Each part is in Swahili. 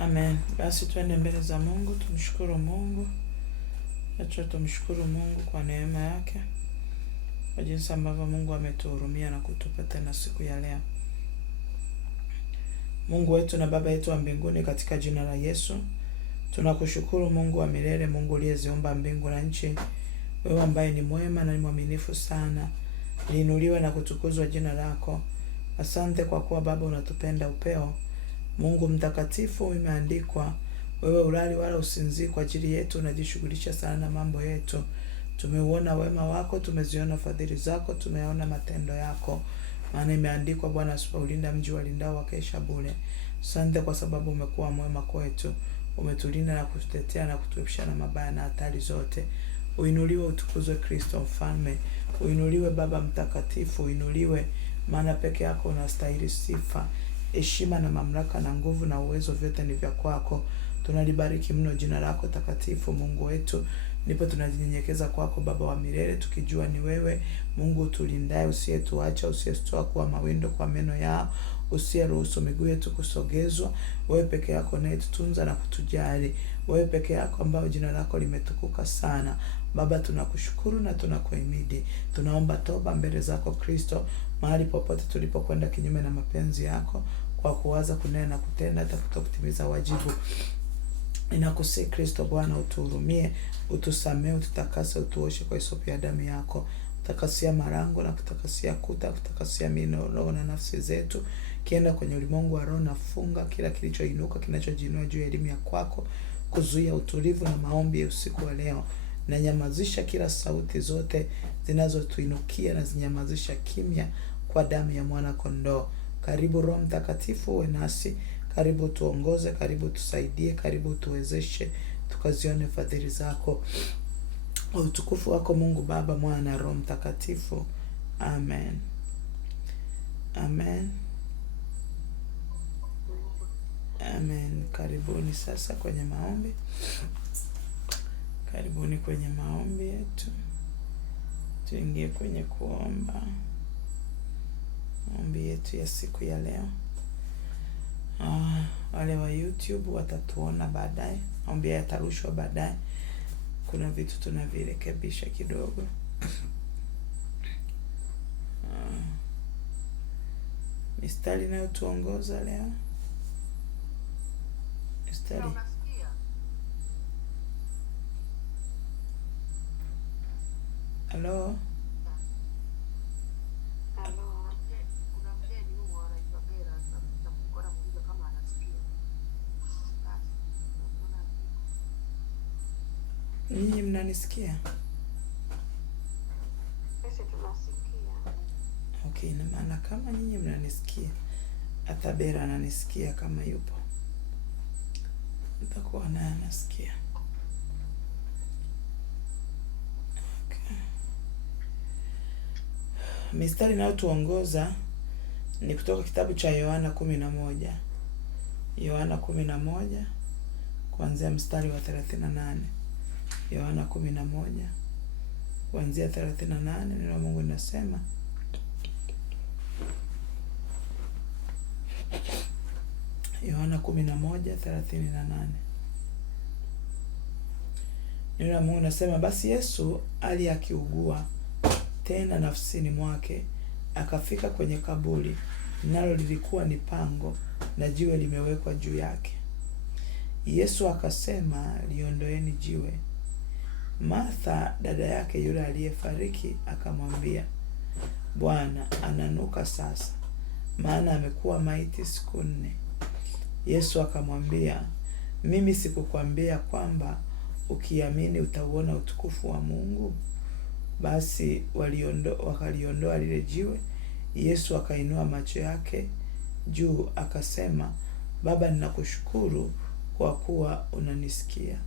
Amen. Basi twende mbele za Mungu, tumshukuru Mungu. Acha tumshukuru Mungu kwa neema yake, kwa jinsi ambavyo Mungu ametuhurumia na kutupa tena siku ya leo. Mungu wetu na Baba yetu wa mbinguni, katika jina la Yesu, tunakushukuru Mungu wa milele, Mungu uliyeziumba mbingu na nchi. Wewe ambaye ni mwema na ni mwaminifu sana. Liinuliwe na kutukuzwa jina lako. Asante kwa kuwa Baba unatupenda upeo. Mungu mtakatifu, imeandikwa, wewe ulali wala usinzii kwa ajili yetu, unajishughulisha sana na mambo yetu. Tumeuona wema wako, tumeziona fadhili zako, tumeona matendo yako. Maana imeandikwa, Bwana asipoulinda mji walindao wakesha bure. Asante kwa sababu umekuwa mwema kwetu. Umetulinda na kututetea na kutuepusha na mabaya na hatari zote. Uinuliwe, utukuzwe Kristo Mfalme. Uinuliwe Baba mtakatifu, uinuliwe, maana peke yako unastahili sifa. Heshima na mamlaka na nguvu na uwezo vyote ni vya kwako. Tunalibariki mno jina lako takatifu, Mungu wetu. Ndipo tunajinyenyekeza kwako Baba wa milele, tukijua ni wewe Mungu utulindaye, usiyetuacha, usiyetutoa kuwa mawindo kwa meno yao, usiyeruhusu miguu yetu kusogezwa. Wewe peke yako unayetutunza na kutujali. Wewe peke yako ambao jina lako limetukuka sana. Baba, tunakushukuru na tunakuhimidi. Tunaomba toba mbele zako Kristo, mahali popote tulipokwenda kinyume na mapenzi yako, kwa kuwaza, kunena na kutenda hata kutokutimiza wajibu. Ninakusihi Kristo Bwana, utuhurumie, utusamee, ututakase, utuoshe kwa hisopo ya damu yako. Utakasia marango na kutakasia kuta, kutakasia mioyo, roho na nafsi zetu. Kienda kwenye ulimwengu wa roho, na funga kila kilichoinuka, kinachojinua juu ya elimu ya kwako, kuzuia utulivu na maombi ya usiku wa leo. Na nyamazisha kila sauti zote zinazotuinukia, na zinyamazisha kimya kwa damu ya mwana kondoo. Karibu Roho Mtakatifu, uwe nasi. Karibu tuongoze, karibu tusaidie, karibu tuwezeshe tukazione fadhili zako. Utukufu wako Mungu Baba, Mwana na Roho Mtakatifu. Amen. Amen. Amen. Karibuni sasa kwenye maombi. Karibuni kwenye maombi yetu. Tuingie kwenye kuomba. Maombi yetu ya siku ya leo. Wale wa YouTube watatuona baadaye. Maombi yatarushwa baadaye. Kuna vitu tunavirekebisha kidogo. Mistari nayo tuongoza leo. Mistari. Hello. Ninyi mnanisikia? Sisi tunasikia. Okay, na maana kama nyinyi mnanisikia, hata Bera ananisikia kama yupo. Nitakuwa naye anasikia. Okay. Mistari inayotuongoza ni kutoka kitabu cha Yohana 11. Yohana 11 kuanzia mstari wa 38. Yohana 11 kuanzia 38, neno la Mungu linasema, Yohana 11:38. Neno la Mungu linasema, basi Yesu ali akiugua tena nafsini mwake, akafika kwenye kaburi, nalo lilikuwa ni pango na jiwe limewekwa juu yake. Yesu akasema, liondoeni jiwe. Martha, dada yake yule aliyefariki, akamwambia, Bwana, ananuka sasa, maana amekuwa maiti siku 4. Yesu akamwambia, mimi sikukwambia kwamba ukiamini utauona utukufu wa Mungu? Basi wakaliondoa lile jiwe. Yesu akainua macho yake juu akasema, Baba, ninakushukuru kwa kuwa unanisikia.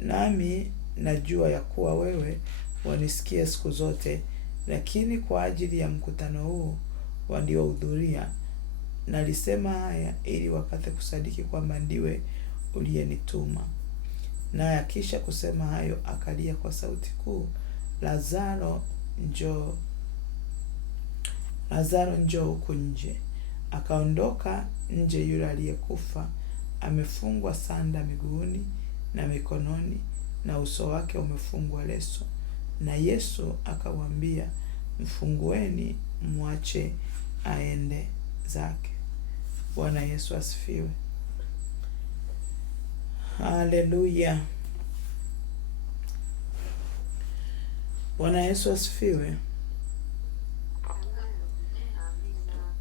Nami najua ya kuwa wewe wanisikia siku zote, lakini kwa ajili ya mkutano huu waliohudhuria nalisema haya, ili wapate kusadiki kwamba ndiwe uliyenituma. Naye akisha kusema hayo, akalia kwa sauti kuu, Lazaro, njoo. Lazaro, njoo huku nje. Akaondoka nje yule aliyekufa, amefungwa sanda miguuni na mikononi, na uso wake umefungwa leso. Na Yesu akawaambia, mfungueni, mwache aende zake. Bwana Yesu asifiwe. Haleluya. Bwana Yesu asifiwe.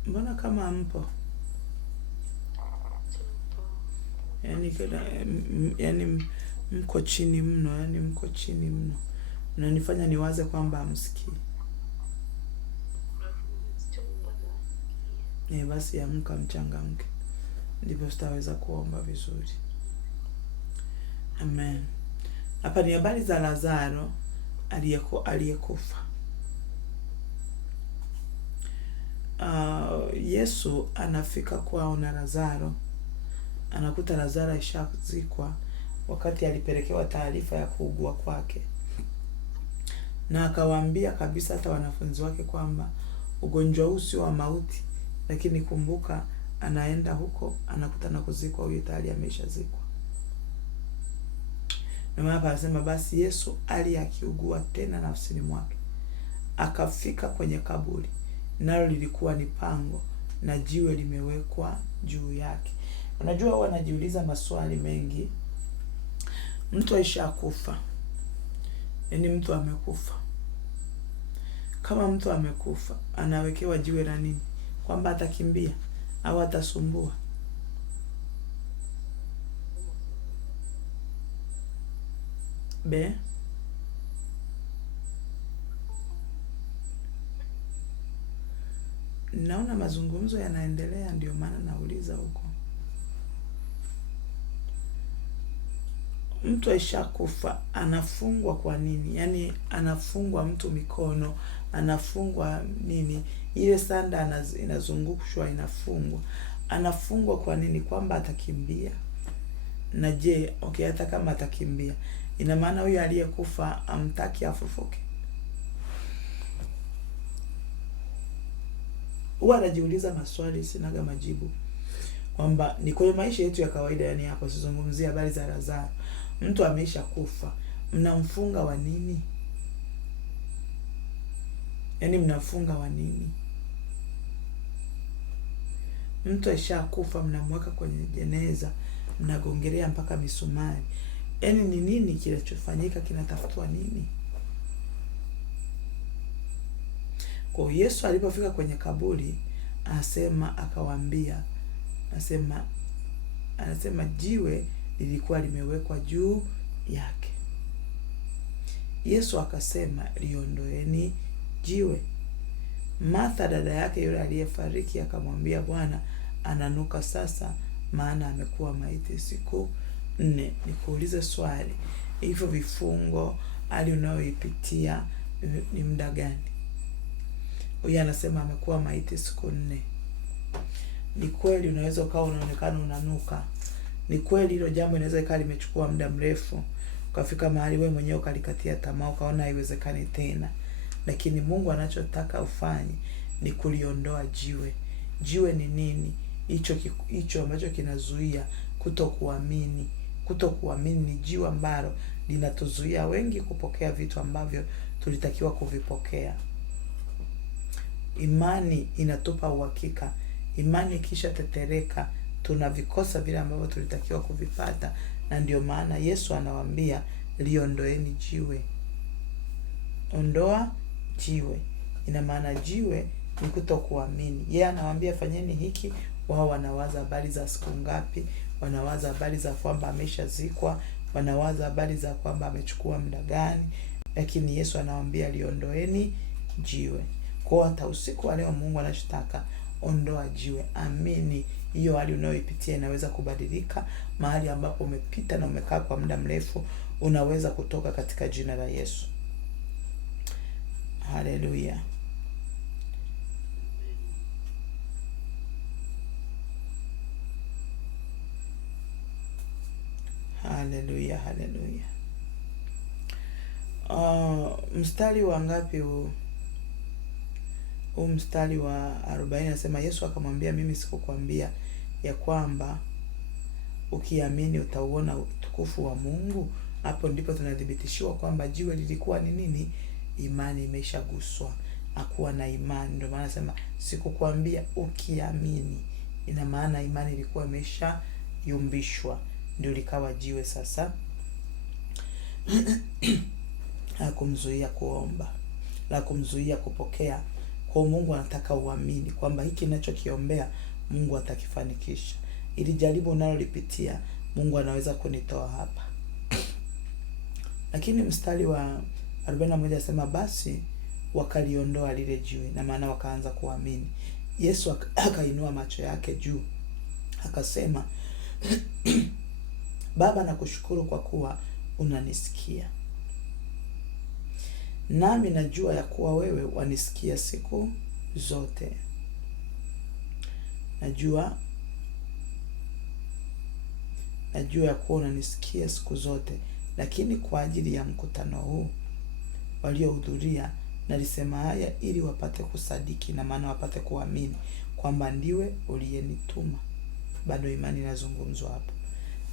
Mbona kama mpo? Yaani mko chini mno, yaani mko chini mno. Unanifanya niwaze kwamba hamsikii. Basi amka, mchangamke, ndipo tutaweza kuomba vizuri. Amen. Hapa ni habari za Lazaro aliyekufa. Yesu anafika kwao na Lazaro, anakuta Lazaro ashazikwa wakati alipelekewa taarifa ya kuugua kwake, na akawaambia kabisa hata wanafunzi wake kwamba ugonjwa huu sio wa mauti, lakini kumbuka, anaenda huko anakuta na kuzikwa huyo tayari ameshazikwa. Na hapa anasema basi Yesu akiugua tena nafsini mwake, akafika kwenye kaburi, nalo lilikuwa ni pango na jiwe limewekwa juu yake. Unajua, wanajiuliza maswali mengi. Mtu aishakufa, yaani mtu amekufa. Kama mtu amekufa, anawekewa jiwe la nini? Kwamba atakimbia au atasumbua? Naona mazungumzo yanaendelea, ndio maana nauliza huko. Mtu aishakufa anafungwa kwa nini? Yaani anafungwa mtu mikono, anafungwa nini? Ile sanda inazungushwa, inafungwa. Anafungwa kwa nini? Kwamba atakimbia. Na je, hata kama atakimbia, ina maana huyu aliyekufa amtaki afufuke? Huwa anajiuliza maswali sinaga majibu. Kwamba ni kwenye maisha yetu ya kawaida, yani hapo sizungumzia habari za Lazaro. Mtu ameisha kufa, mnamfunga wa nini? Yaani mnafunga wa nini? Mtu aisha kufa, mnamweka kwenye jeneza, mnagongelea mpaka misumari. Yaani ni nini kinachofanyika? Kinatafutwa nini? Kwa Yesu alipofika kwenye kaburi, akawaambia, anasema jiwe lilikuwa limewekwa juu yake. Yesu akasema, liondoeni jiwe. Martha dada yake yule aliyefariki akamwambia, Bwana, ananuka sasa, maana amekuwa maiti siku 4. Nikuulize swali, hivyo vifungo hali unayoipitia ni muda gani? Huyu anasema amekuwa maiti siku 4. Ni kweli unaweza ukawa unaonekana unanuka. Ni kweli hilo jambo inaweza ikawa limechukua muda mrefu, ukafika mahali wewe mwenyewe ukalikatia tamaa, ukaona haiwezekani tena. Lakini Mungu anachotaka ufanye ni kuliondoa jiwe. Jiwe ni nini? Hicho ambacho kinazuia kutokuamini. Kutokuamini ni jiwe ambalo linatuzuia wengi kupokea vitu ambavyo tulitakiwa kuvipokea. Imani inatupa uhakika. Imani kisha tetereka, tunavikosa vile ambavyo tulitakiwa kuvipata. Na ndio maana Yesu anawaambia, liondoeni jiwe. Ondoa jiwe. Ina maana jiwe ni kutokuamini. Yeye anawaambia fanyeni hiki, wao wanawaza habari za siku ngapi, wanawaza habari za kwamba ameshazikwa, wanawaza habari za kwamba amechukua muda gani. Lakini Yesu anawaambia liondoeni jiwe. Kwa hata usiku wa leo Mungu anachotaka, ondoa jiwe. Amini hiyo hali unayoipitia inaweza kubadilika. Mahali ambapo umepita na umekaa kwa muda mrefu, unaweza kutoka katika jina la Yesu. Haleluya. Haleluya, haleluya. Mstari wa ngapi huu? Mstari wa 40 anasema, Yesu akamwambia, mimi sikukwambia ya kwamba ukiamini utauona utukufu wa Mungu, hapo ndipo tunadhibitishiwa kwamba jiwe lilikuwa ni nini? Imani imeshaguswa. Hakuwa na imani. Ndio maana nasema sikukwambia ukiamini. Ina maana imani ilikuwa imesha yumbishwa, ndio likawa jiwe sasa la kumzuia kuomba, la kumzuia kupokea. Kwa Mungu anataka uamini kwamba hiki ninachokiombea Mungu atakifanikisha. Ili jaribu unalolipitia Mungu anaweza kunitoa hapa. Lakini mstari wa 41 anasema basi wakaliondoa lile jiwe, na maana wakaanza kuamini. Yesu akainua macho yake juu akasema, Baba, nakushukuru kwa kuwa unanisikia. Nami najua ya kuwa wewe wanisikia siku zote. Najua ya kuwa unanisikia siku zote, lakini kwa ajili ya mkutano huu waliohudhuria nalisema haya ili wapate kusadiki, na maana wapate kuamini kwamba ndiwe uliyenituma. Bado imani inazungumzwa hapo.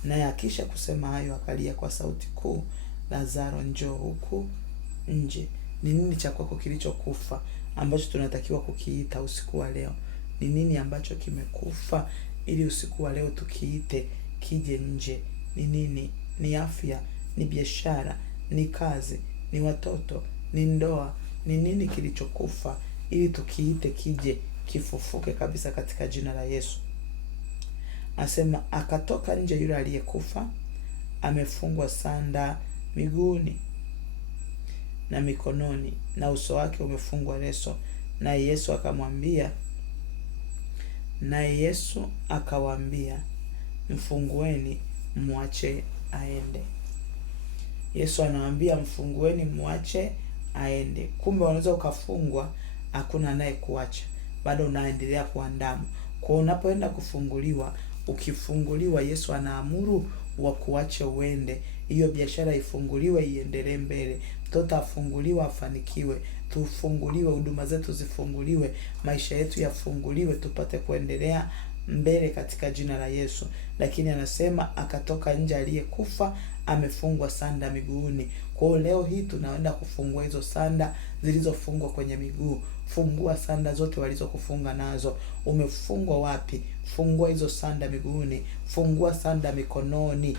Naye akisha kusema hayo akalia kwa sauti kuu, Lazaro, njoo huku nje. Ni nini cha kwako kilichokufa ambacho tunatakiwa kukiita usiku wa leo? Ni nini ambacho kimekufa ili usiku wa leo tukiite kije nje? Ni nini? Ni afya, ni biashara, ni kazi, ni watoto, ni ndoa? Ni nini kilichokufa ili tukiite kije kifufuke kabisa katika jina la Yesu? Asema akatoka nje yule aliyekufa, amefungwa sanda miguuni na mikononi, na uso wake umefungwa leso. Naye Yesu akawaambia, mfungueni mwache aende. Yesu anawaambia mfungueni mwache aende. Kumbe unaweza ukafungwa, hakuna naye kuacha, bado unaendelea kuandama. Kwa unapoenda kufunguliwa, ukifunguliwa, Yesu anaamuru wa kuache uende. Hiyo biashara ifunguliwe iendelee mbele. Mtoto afunguliwe afanikiwe. Tufunguliwe, huduma zetu zifunguliwe, maisha yetu yafunguliwe, tupate kuendelea mbele katika jina la Yesu. Lakini anasema akatoka nje aliyekufa, amefungwa sanda miguuni. Kwa hiyo leo hii tunaenda kufungua hizo sanda zilizofungwa kwenye miguu. Fungua sanda zote walizokufunga nazo. Umefungwa wapi? Fungua hizo sanda miguuni, fungua sanda mikononi.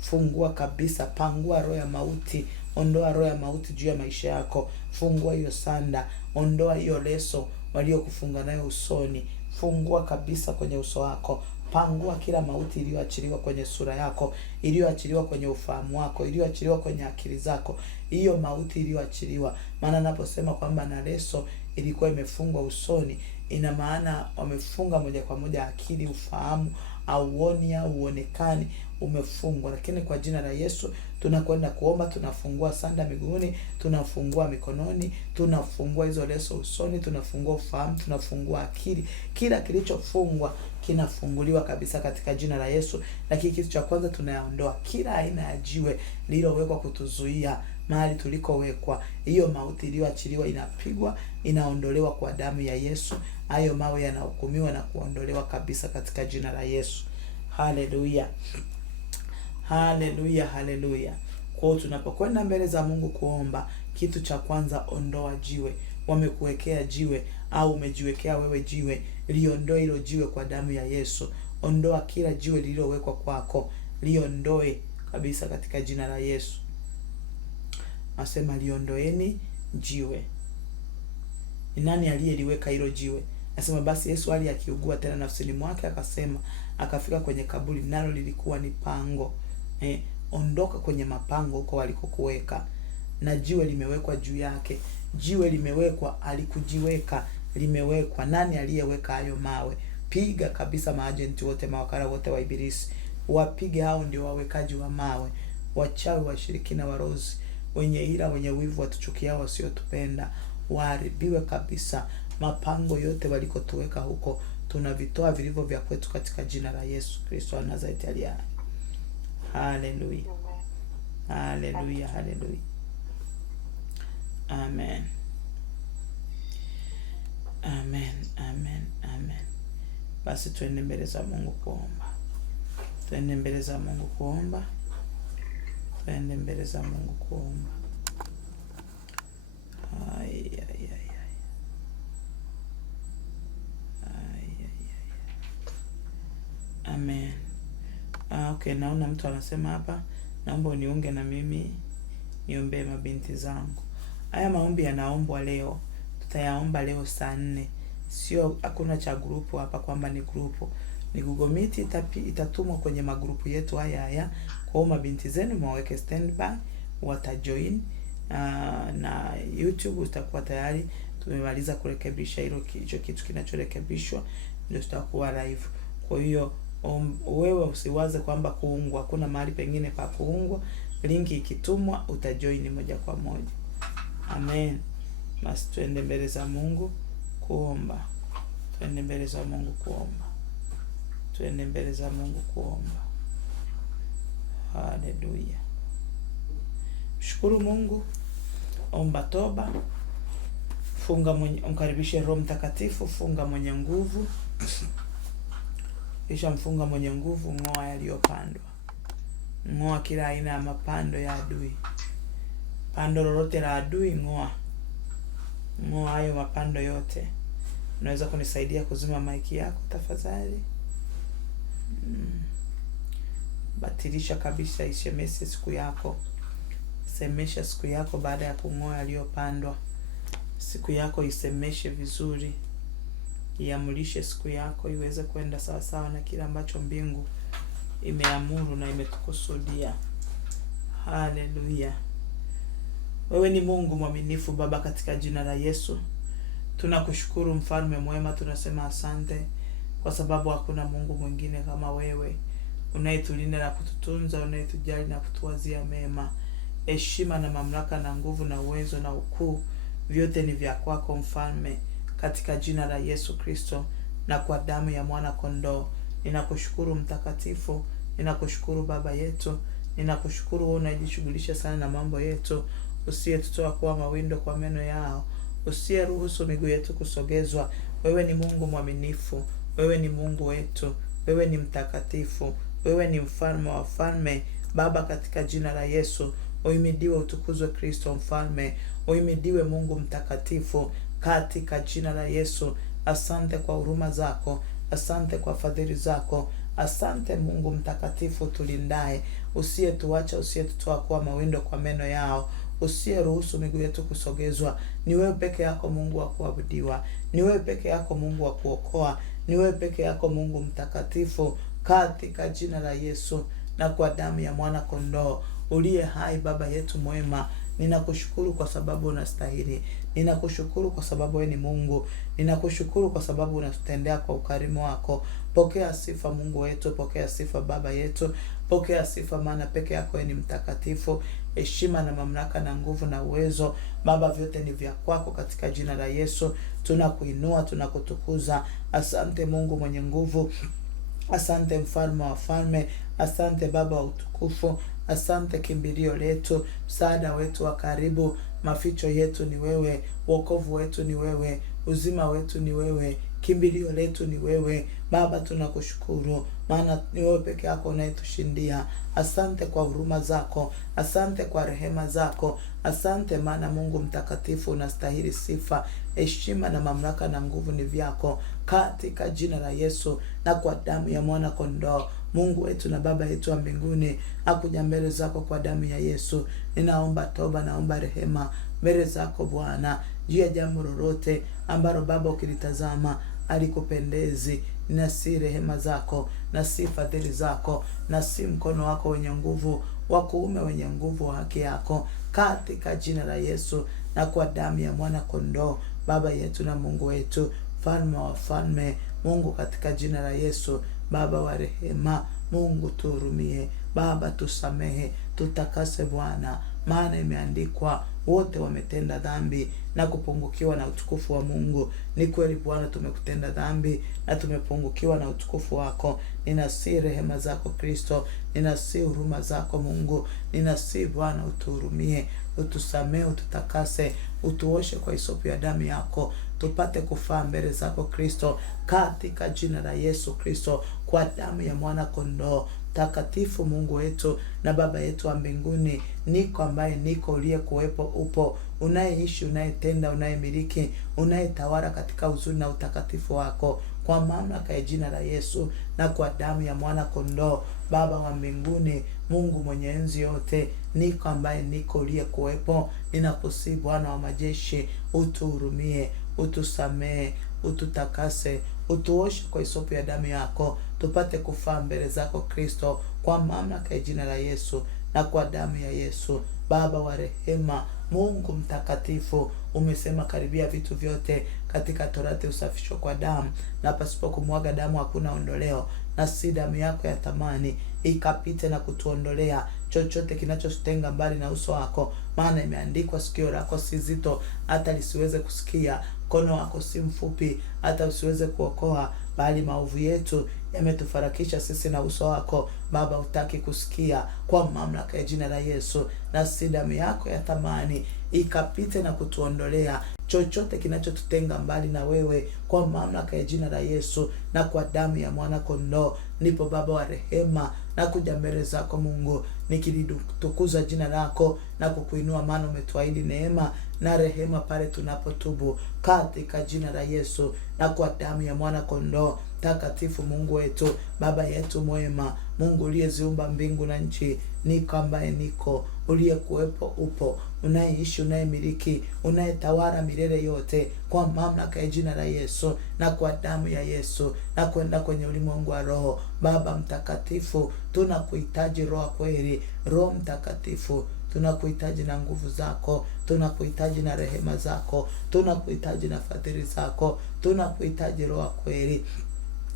Fungua kabisa, pangua roho ya mauti, ondoa roho ya mauti juu ya maisha yako. Fungua hiyo sanda, ondoa hiyo leso waliokufunga nayo usoni. Fungua kabisa kwenye uso wako. Pangua kila mauti iliyoachiliwa kwenye sura yako, iliyoachiliwa kwenye ufahamu wako, iliyoachiliwa kwenye akili zako. Hiyo mauti iliyoachiliwa. Maana naposema kwamba na leso ilikuwa imefungwa usoni, ina maana wamefunga moja kwa moja akili, ufahamu, auoni au uonekani, umefungwa. Lakini kwa jina la Yesu tunakwenda kuomba, tunafungua sanda miguuni, tunafungua mikononi, tunafungua hizo leso usoni, tunafungua ufahamu, tunafungua akili. Kila kilichofungwa kinafunguliwa kabisa katika jina la Yesu. Lakini kitu cha kwanza tunayaondoa kila aina ya jiwe lililowekwa kutuzuia mahali tulikowekwa. Hiyo mauti iliyoachiliwa inapigwa, inaondolewa kwa damu ya Yesu. Hayo mawe yanahukumiwa na kuondolewa kabisa katika jina la Yesu. Haleluya. Haleluya, haleluya. Kwa hiyo tunapokwenda mbele za Mungu kuomba, kitu cha kwanza, ondoa jiwe. Wamekuwekea jiwe au umejiwekea wewe jiwe, liondoe hilo jiwe kwa damu ya Yesu. Ondoa kila jiwe lililowekwa kwako, liondoe kabisa katika jina la Yesu. Nasema liondoeni jiwe. Ni nani aliyeliweka hilo jiwe? Nasema basi Yesu akiugua tena nafsini mwake akasema, akafika kwenye kaburi, nalo lilikuwa ni pango. Ondoka kwenye mapango huko walikokuweka, na jiwe limewekwa juu yake. Jiwe limewekwa, alikujiweka, limewekwa. Nani aliyeweka hayo mawe? Piga kabisa maajenti wote, mawakala wote wa Ibilisi, wapige. Hao ndio wawekaji wa mawe, wachawi, washirikina, warozi, wenye ila, wenye wivu, watuchukia, wasiotupenda, waharibiwe kabisa. Mapango yote walikotuweka huko tunavitoa vilivyo vya kwetu katika jina la Yesu Kristo wa Nazareti aliye hai. Haleluya. Haleluya, haleluya. Amen. Amen, amen, amen. Basi tuende mbele za Mungu kuomba. Tuende mbele za Mungu kuomba. Tuende mbele za Mungu kuomba. Amen. Okay, naona mtu anasema hapa, naomba uniunge na mimi niombee mabinti zangu. Haya maombi yanaombwa leo. Tutayaomba leo saa 4. Sio, hakuna cha grupu hapa kwamba ni grupu. Ni Google Meet itatumwa kwenye magrupu yetu haya. Kwa mabinti zenu mwaweke standby, watajoin. Na YouTube utakuwa tayari tumemaliza kurekebisha hicho kitu kinachorekebishwa, ndio tutakuwa live. Kwa hiyo wewe usiwaze kwamba kuungwa, hakuna mahali pengine pa kuungwa. Linki ikitumwa utajoin moja kwa moja. Amen. Basi tuende mbele za Mungu kuomba. Tuende mbele za Mungu kuomba. Tuende mbele za Mungu kuomba. Haleluya. Shukuru Mungu. Omba toba. Funga mkaribishe Roho Mtakatifu, funga mwenye nguvu. Kisha mfunga mwenye nguvu, ng'oa yaliyopandwa. Ng'oa kila aina ya mapando ya adui. Pando lolote la adui ng'oa. Ng'oa hayo mapando yote. Unaweza kunisaidia kuzima maiki yako tafadhali? Batilisha kabisa, isemeshe siku yako. Semesha siku yako baada ya kung'oa yaliyopandwa. Siku yako isemeshe vizuri. Iamulishe siku yako iweze kwenda sawa sawa na kila ambacho mbingu imeamuru na imetukusudia. Haleluya. Wewe ni Mungu mwaminifu Baba, katika jina la Yesu. Tunakushukuru mfalme mwema, tunasema asante kwa sababu hakuna Mungu mwingine kama wewe, unayetulinda na kututunza, unayetujali na kutuwazia mema. Heshima na mamlaka na nguvu na uwezo na ukuu vyote ni vya kwako mfalme, katika jina la Yesu Kristo na kwa damu ya mwana kondoo. Ninakushukuru mtakatifu, ninakushukuru Baba yetu, ninakushukuru wewe unajishughulisha sana na mambo yetu, usiyetutoa kwa mawindo kwa meno yao, usiyeruhusu miguu yetu kusogezwa. Wewe ni Mungu mwaminifu, wewe ni Mungu wetu, wewe ni mtakatifu, wewe ni mfalme wa falme Baba, katika jina la Yesu. Uhimidiwe, utukuzwe Kristo mfalme, uhimidiwe Mungu mtakatifu, katika jina la Yesu. Asante kwa huruma zako, asante kwa fadhili zako, asante Mungu mtakatifu tulindaye, usiyetuacha, usiyetutoa kwa mawindo kwa meno yao, usiyeruhusu miguu yetu kusogezwa. Ni wewe peke yako Mungu wa kuabudiwa, ni wewe peke yako Mungu wa kuokoa, ni wewe peke yako Mungu mtakatifu, katika jina la Yesu na kwa damu ya mwana kondoo uliye hai. Baba yetu mwema, ninakushukuru kwa sababu unastahili. Ninakushukuru kwa sababu wewe ni Mungu. Ninakushukuru kwa sababu unatutendea kwa ukarimu wako. Pokea sifa Mungu wetu, pokea sifa Baba yetu, pokea sifa, maana peke yako wewe ni mtakatifu. Heshima na mamlaka na nguvu na uwezo Baba, vyote ni vya kwako, katika jina la Yesu. Tunakuinua, tunakutukuza. Asante Mungu mwenye nguvu, asante mfalme wa falme, asante Baba wa utukufu, asante kimbilio letu, msaada wetu wa karibu. Maficho yetu ni wewe, wokovu wetu ni wewe, uzima wetu ni wewe, kimbilio letu ni wewe Baba. Tunakushukuru maana ni wewe peke yako unayetushindia. Asante kwa huruma zako, asante kwa rehema zako, asante maana Mungu mtakatifu unastahili sifa, heshima na mamlaka na nguvu ni vyako, katika jina la Yesu na kwa damu ya mwana kondoo. Mungu wetu na Baba yetu wa mbinguni, akuja mbele zako kwa damu ya Yesu. Ninaomba toba, naomba rehema mbele zako Bwana, juu ya jambo lolote ambalo Baba ukilitazama alikupendezi, na si rehema zako, na si fadhili zako, na si mkono wako wenye nguvu wa kuume wenye nguvu wa haki yako, katika jina la Yesu na kwa damu ya mwana kondoo. Baba yetu na Mungu wetu, mfalme wa falme, Mungu, katika jina la Yesu, Baba wa rehema, Mungu tuhurumie Baba, tusamehe, tutakase Bwana, maana imeandikwa wote wametenda dhambi na kupungukiwa na utukufu wa Mungu. Ni kweli Bwana, tumekutenda dhambi na tumepungukiwa na utukufu wako. Ninasi rehema zako Kristo, ninasi huruma zako Mungu, ninasi Bwana utuhurumie, utusamehe, ututakase, utuoshe kwa hisopu ya damu yako. tupate kufaa mbele zako Kristo, katika jina la Yesu Kristo, kwa damu ya mwana kondoo. Takatifu Mungu wetu na Baba yetu wa mbinguni, niko ambaye niko, uliye kuwepo upo, unayeishi, unayetenda, unayemiliki, unayetawala katika uzuri na utakatifu wako, kwa mamlaka ya jina la Yesu na kwa damu ya mwana kondoo. Baba wa mbinguni, Mungu mwenye enzi yote, niko ambaye niko, uliye kuwepo, ninakusihi Bwana wa majeshi, utuhurumie, utusamee, ututakase, utuoshe kwa hisopo ya damu yako, tupate kufaa mbele zako Kristo, kwa mamlaka ya jina la Yesu na kwa damu ya Yesu. Baba wa rehema, Mungu mtakatifu, umesema karibia vitu vyote katika Torati usafishwa kwa damu, na pasipo kumwaga damu hakuna ondoleo, na si damu yako ya thamani ikapite na kutuondolea chochote kinachotenga mbali na uso wako. Maana imeandikwa, sikio lako si zito hata lisiweze kusikia, mkono wako si mfupi hata usiweze kuokoa, bali maovu yetu yametufarakisha sisi na uso wako. Baba, hutaki kusikia, kwa mamlaka ya jina la Yesu na si damu yako ya thamani ikapite na kutuondolea chochote kinachotutenga mbali na wewe, kwa mamlaka ya jina la Yesu na kwa damu ya mwana kondoo. Ndipo Baba wa rehema, na kuja mbele zako Mungu nikilitukuza jina lako na kukuinua, maana umetuahidi neema na rehema pale tunapotubu, katika jina la Yesu na kwa damu ya mwana kondoo. Takatifu Mungu wetu, Baba yetu mwema, Mungu uliyeziumba mbingu na nchi, niko ambaye niko, uliye kuwepo upo, unayeishi, unayemiliki, unayetawala milele yote, kwa mamlaka ya jina la Yesu na kwa damu ya Yesu, na kwenda kwenye ulimwengu wa roho. Baba mtakatifu, tunakuhitaji roho kweli. Roho Mtakatifu, tunakuhitaji na nguvu zako, tunakuhitaji na rehema zako, tunakuhitaji na fadhili zako, tunakuhitaji roho kweli,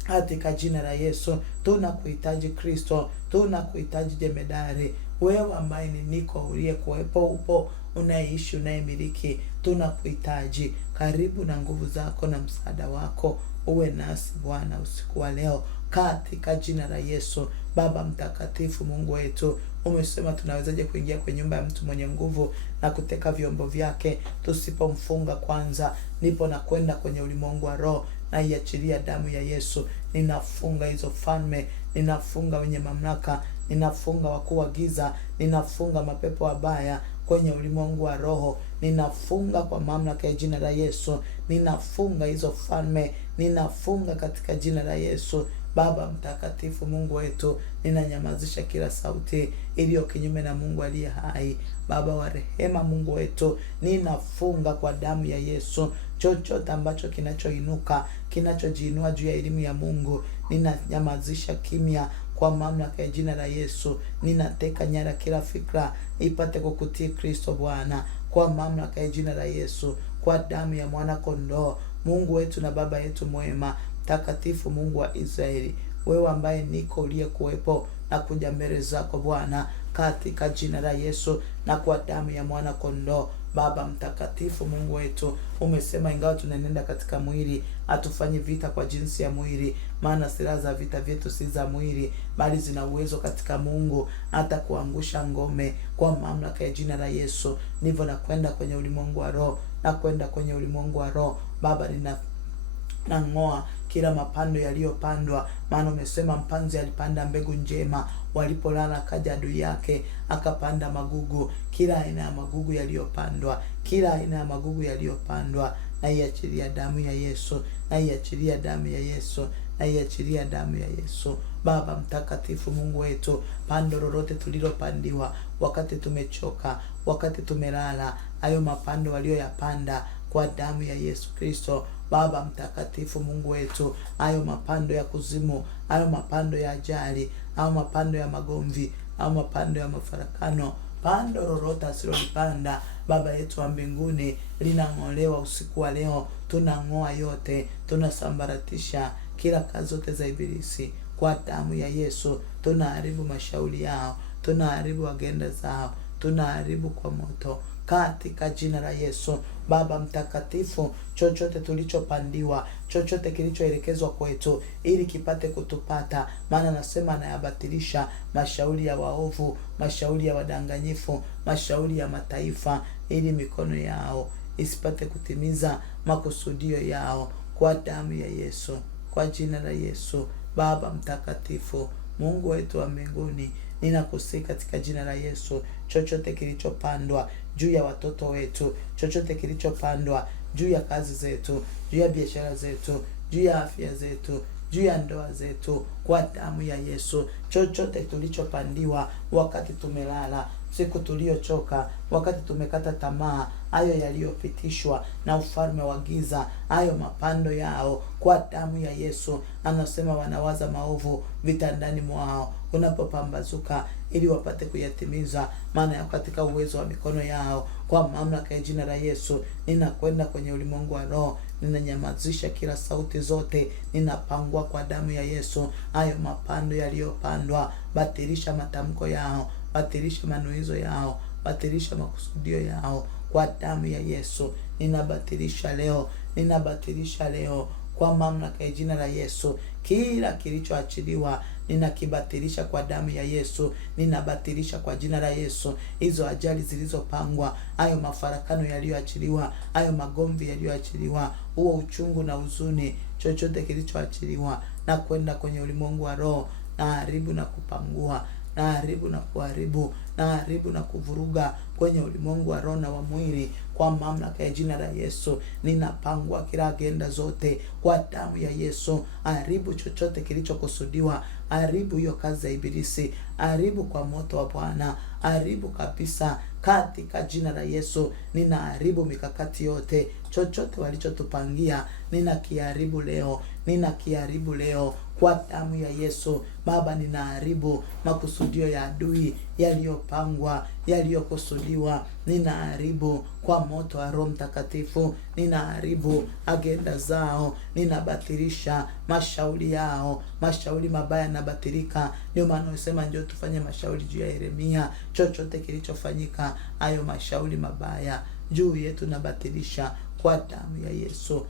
katika jina la Yesu. Tunakuhitaji Kristo, tunakuhitaji jemedari, wewe ambaye ni niko, uliye kuwepo upo, unaishi, unayemiliki, tunakuhitaji. Karibu na nguvu zako na msaada wako uwe nasi Bwana usiku wa leo, katika jina la Yesu. Baba mtakatifu, Mungu wetu, umesema tunawezaje kuingia kwenye nyumba ya mtu mwenye nguvu na kuteka vyombo vyake tusipomfunga kwanza? Nipo na kwenda kwenye ulimwengu wa roho, na iachilia damu ya Yesu. Ninafunga hizo falme, ninafunga wenye mamlaka, ninafunga wakuu wa giza, ninafunga mapepo wabaya kwenye ulimwengu wa roho, ninafunga kwa mamlaka ya jina la Yesu. Ninafunga hizo falme, ninafunga katika jina la Yesu. Baba mtakatifu, Mungu wetu, ninanyamazisha kila sauti iliyo kinyume na Mungu aliye hai. Baba wa rehema, Mungu wetu, ninafunga kwa damu ya Yesu chochote ambacho kinachoinuka, kinachojiinua juu ya elimu ya Mungu, ninanyamazisha kimya kwa mamlaka ya jina la Yesu. Ninateka nyara kila fikra ipate kukutii Kristo Bwana, kwa mamlaka ya jina la Yesu, kwa damu ya mwana kondoo. Mungu wetu na Baba yetu mwema, takatifu, Mungu wa Israeli, wewe ambaye niko, uliye kuwepo, na kuja mbele zako Bwana, katika jina la Yesu na kwa damu ya mwana kondoo. Baba mtakatifu, Mungu wetu, umesema ingawa tunanenda katika mwili, hatufanyi vita kwa jinsi ya mwili, maana silaha za vita vyetu si za mwili, bali zina uwezo katika Mungu hata kuangusha ngome, kwa mamlaka ya jina la Yesu. Ndivyo na kwenda kwenye ulimwengu wa roho, na kwenda kwenye ulimwengu wa roho. Baba, nang'oa kila mapando yaliyopandwa, maana umesema mpanzi alipanda mbegu njema, walipolala kaja adui yake akapanda magugu. Kila aina ya magugu yaliyopandwa, kila aina ya magugu yaliyopandwa, na iachilia damu ya Yesu, na iachilia damu ya Yesu, na iachilia damu ya Yesu. Baba mtakatifu, Mungu wetu, pando lolote tulilopandiwa wakati tumechoka, wakati tumelala, hayo mapando walioyapanda kwa damu ya Yesu Kristo. Baba mtakatifu, Mungu wetu, hayo mapando ya kuzimu, hayo mapando ya ajali, hayo mapando ya magomvi, hayo mapando ya mafarakano, pando lolote asilolipanda Baba yetu wa mbinguni, linang'olewa usiku wa leo. Tunang'oa yote, tunasambaratisha kila kazi zote za ibilisi kwa damu ya Yesu. Tunaharibu mashauri yao, tunaharibu agenda zao, tunaharibu kwa moto, katika jina la Yesu. Baba mtakatifu, chochote tulichopandiwa, chochote kilichoelekezwa kwetu ili kipate kutupata, maana nasema anayabatilisha mashauri ya waovu, mashauri ya wadanganyifu, mashauri ya mataifa, ili mikono yao isipate kutimiza makusudio yao, kwa damu ya Yesu, kwa jina la Yesu. Baba mtakatifu, Mungu wetu wa mbinguni, ninakusihi katika jina la Yesu, chochote kilichopandwa juu ya watoto wetu, chochote kilichopandwa juu ya kazi zetu, juu ya biashara zetu, juu ya afya zetu, juu ya ndoa zetu, kwa damu ya Yesu, chochote tulichopandiwa wakati tumelala, siku tuliochoka, wakati tumekata tamaa, hayo yaliyopitishwa na ufalme wa giza, hayo mapando yao, kwa damu ya Yesu. Anasema wanawaza maovu vitandani mwao, unapopambazuka ili wapate kuyatimiza maana yao katika uwezo wa mikono yao. Kwa mamlaka ya jina la Yesu, ninakwenda kwenye ulimwengu wa roho, ninanyamazisha kila sauti zote, ninapangua kwa damu ya Yesu hayo mapando yaliyopandwa. Batilisha matamko yao, batilisha manuizo yao, batilisha makusudio yao kwa damu ya Yesu. Ninabatilisha leo, ninabatilisha leo kwa mamlaka ya jina la Yesu. Kila kilichoachiliwa ninakibatilisha kwa damu ya Yesu. Ninabatilisha kwa jina la Yesu hizo ajali zilizopangwa, hayo mafarakano yaliyoachiliwa, hayo magomvi yaliyoachiliwa, huo uchungu na huzuni, chochote kilichoachiliwa, na kwenda kwenye ulimwengu wa roho, na haribu na kupangua, na haribu na kuharibu, na haribu na kuvuruga kwenye ulimwengu wa roho na wa mwili kwa mamlaka ya jina la Yesu. Ninapangua kila agenda zote kwa damu ya Yesu. Haribu chochote kilichokusudiwa, haribu hiyo kazi ya ibilisi, haribu kwa moto wa Bwana, haribu kabisa katika jina la Yesu. Ninaharibu mikakati yote, chochote walichotupangia ninakiharibu leo, ninakiharibu leo kwa damu ya Yesu. Baba, ninaharibu makusudio ya adui yaliyopangwa, yaliyokusudiwa, ninaharibu kwa moto wa Roho Mtakatifu. Ninaharibu agenda zao, ninabatilisha mashauri yao, mashauri mabaya nabatilika. Ndio maana unasema ndio tufanye mashauri juu ya Yeremia. Chochote kilichofanyika, hayo mashauri mabaya juu yetu nabatilisha kwa damu ya Yesu.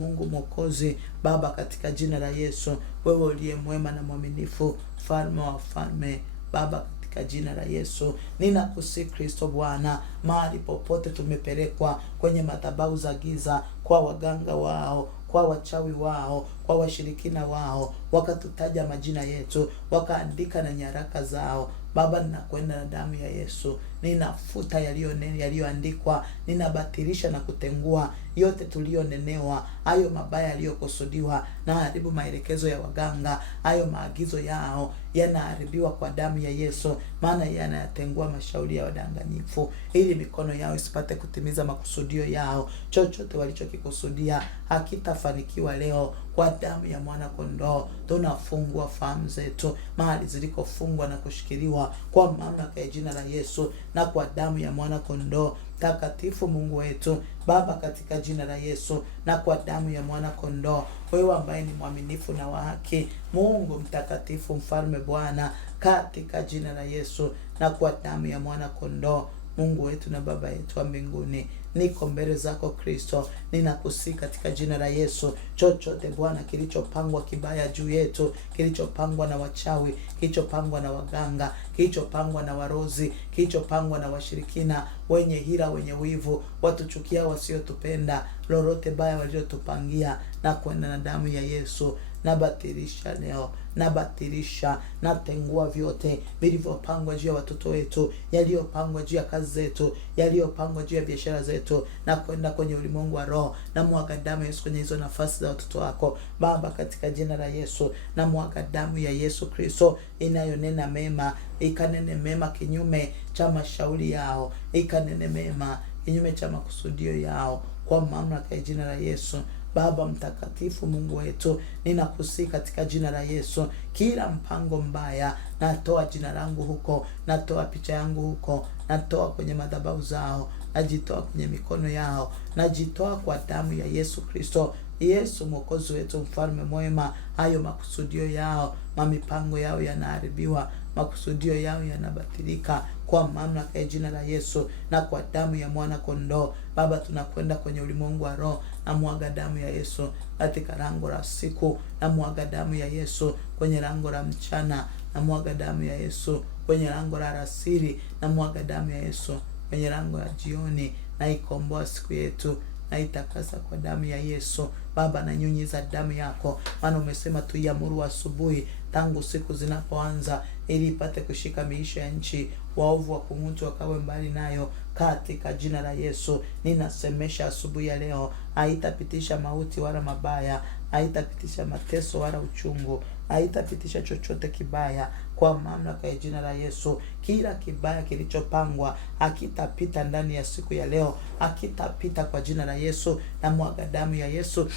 Mungu Mwokozi, Baba, katika jina la Yesu, wewe uliye mwema na mwaminifu, mfalme wa falme, Baba, katika jina la Yesu ninakusihi Kristo Bwana, mahali popote tumepelekwa kwenye madhabahu za giza, kwa waganga wao, kwa wachawi wao, kwa washirikina wao, wakatutaja majina yetu, wakaandika na nyaraka zao, Baba, ninakwenda na damu ya Yesu, ninafuta yaliyoandikwa, ninabatilisha na kutengua yote tuliyonenewa, hayo mabaya yaliyokusudiwa, na haribu maelekezo ya waganga, hayo maagizo yao yanaharibiwa kwa damu ya Yesu, maana yanayatengua mashauri ya wadanganyifu, ili mikono yao isipate kutimiza makusudio yao. Chochote walichokikusudia hakitafanikiwa leo kwa damu ya mwana kondoo. Tunafungua fahamu zetu mahali zilikofungwa na kushikiliwa kwa mamlaka ya jina la Yesu na kwa damu ya mwana kondoo takatifu. Mungu wetu Baba, katika jina la Yesu na kwa damu ya mwana kondoo, wewe ambaye ni mwaminifu na wa haki, Mungu mtakatifu, mfalme Bwana, katika jina la Yesu na kwa damu ya mwana kondoo, Mungu wetu na Baba yetu wa mbinguni, niko mbele zako Kristo, ninakusihi katika jina la Yesu, chochote Bwana kilichopangwa kibaya juu yetu, kilichopangwa na wachawi, kilichopangwa na waganga, kilichopangwa na warozi, kilichopangwa na washirikina, wenye hila, wenye wivu, watuchukia, wasiotupenda, lolote baya waliotupangia, na kwenda na damu ya Yesu nabatilisha leo, nabatilisha, natengua vyote vilivyopangwa juu ya watoto wetu, yaliyopangwa juu ya kazi zetu, yaliyopangwa juu ya biashara zetu, na kwenda kwenye ulimwengu wa roho, na mwaga damu ya Yesu kwenye hizo nafasi za watoto wako Baba, katika jina la Yesu, na mwaga damu ya Yesu Kristo inayonena mema, ikanene mema kinyume cha mashauri yao, ikanene mema kinyume cha makusudio yao, kwa mamlaka ya jina la Yesu. Baba mtakatifu, Mungu wetu, ninakusihi katika jina la Yesu, kila mpango mbaya, natoa jina langu huko, natoa picha yangu huko, natoa kwenye madhabahu zao, najitoa kwenye mikono yao, najitoa kwa damu ya Yesu Kristo. Yesu Mwokozi wetu, mfalme mwema, hayo makusudio yao, mipango yao yanaharibiwa, makusudio yao yanabatilika kwa mamlaka ya jina la Yesu na kwa damu ya mwana kondoo. Baba, tunakwenda kwenye ulimwengu wa roho, na mwaga damu ya Yesu katika lango la siku, na mwaga damu ya Yesu kwenye lango la mchana, na mwaga damu ya Yesu kwenye lango la alasiri, na mwaga damu ya Yesu kwenye lango la jioni, naikomboa siku yetu, naitakasa kwa damu ya Yesu. Baba, nanyunyiza damu yako, maana umesema tuiamuru asubuhi tangu siku zinapoanza, ili ipate kushika miisho ya nchi, waovu wa kung'utu wakawe mbali nayo. Katika jina la Yesu ninasemesha asubuhi ya leo, haitapitisha mauti wala mabaya, haitapitisha mateso wala uchungu, haitapitisha chochote kibaya kwa mamlaka ya jina la Yesu. Kila kibaya kilichopangwa hakitapita ndani ya siku ya leo, hakitapita kwa jina la Yesu. Na mwaga damu ya Yesu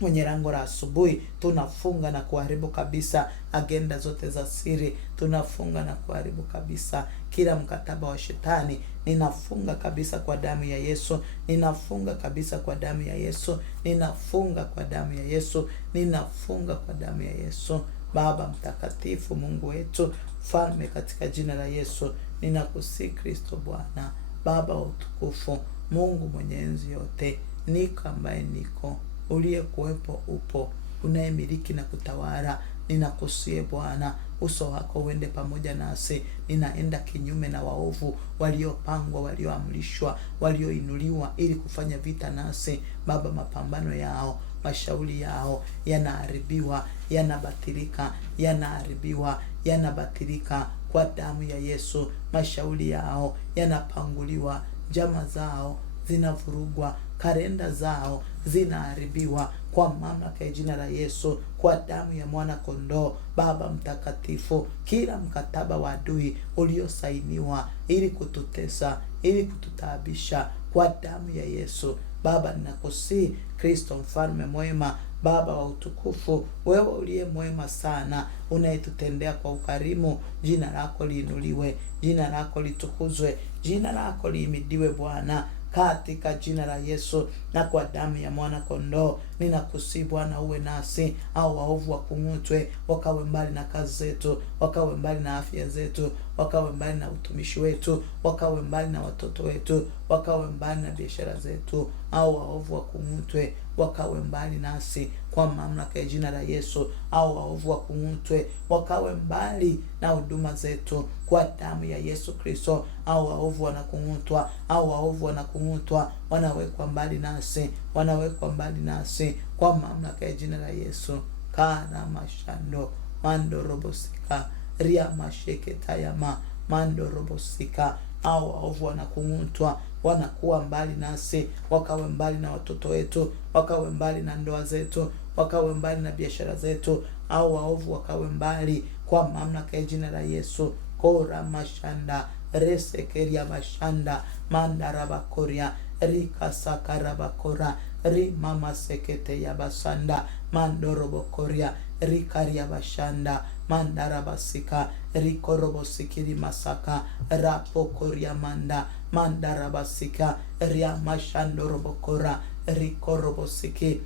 kwenye lango la asubuhi. Tunafunga na kuharibu kabisa agenda zote za siri, tunafunga na kuharibu kabisa kila mkataba wa shetani. Ninafunga kabisa kwa damu ya Yesu, ninafunga kabisa kwa damu ya Yesu, ninafunga kwa damu ya Yesu, ninafunga kwa damu ya Yesu. Baba mtakatifu, Mungu wetu, Mfalme, katika jina la Yesu ninakusihi Kristo Bwana, Baba wa utukufu, Mungu mwenye enzi yote, niko ambaye niko, uliyekuwepo upo, unayemiliki na kutawala. Ninakusihi Bwana, uso wako uende pamoja nasi. Ninaenda kinyume na waovu waliopangwa, walioamrishwa, walioinuliwa ili kufanya vita nasi. Baba, mapambano yao, mashauri yao yanaharibiwa, yanabatilika, yanaharibiwa, yanabatilika kwa damu ya Yesu. Mashauri yao yanapanguliwa, njama zao zinavurugwa, kalenda zao zinaharibiwa kwa mamlaka ya jina la Yesu, kwa damu ya mwana kondoo. Baba mtakatifu, kila mkataba wa adui uliosainiwa ili kututesa, ili kututaabisha, kwa damu ya Yesu Baba ninakusihi Kristo, Mfalme mwema, Baba wa utukufu, wewe uliye mwema sana, unayetutendea kwa ukarimu. Jina lako liinuliwe, jina lako litukuzwe, jina lako lihimidiwe Bwana, katika jina la Yesu na kwa damu ya mwana kondoo. Ninakusihi Bwana, uwe nasi. Au waovu wakung'utwe, wakawe mbali na kazi zetu, wakawe mbali na afya zetu, wakawe mbali na utumishi wetu, wakawe mbali na watoto wetu, wakawe mbali na biashara zetu. Au waovu wakung'utwe, wakawe mbali nasi kwa mamlaka ya jina la Yesu. Au waovu wakung'utwe, wakawe mbali na huduma zetu kwa damu ya Yesu Kristo. Au waovu wanakung'utwa, au waovu wanakung'utwa, wanawekwa mbali nasi, wanawekwa mbali nasi kwa mamlaka ya jina la Yesu. Kana mashando mando robosika ria masheke tayama mando robosika. Au waovu wanakung'utwa, wanakuwa mbali nasi, wakawe mbali na watoto wetu, wakawe mbali na ndoa zetu, wakawe mbali na biashara zetu. Au waovu wakawe mbali kwa mamlaka ya jina la Yesu. Kora mashanda resekeria mashanda mandarabakoria rika sakarabakora ri mama sekete ya basanda mandorobokoria rikaria bashanda mandarabasika rikorobosikiri masaka rapokoria manda mandarabasika ria mashandorobokora rikorobosiki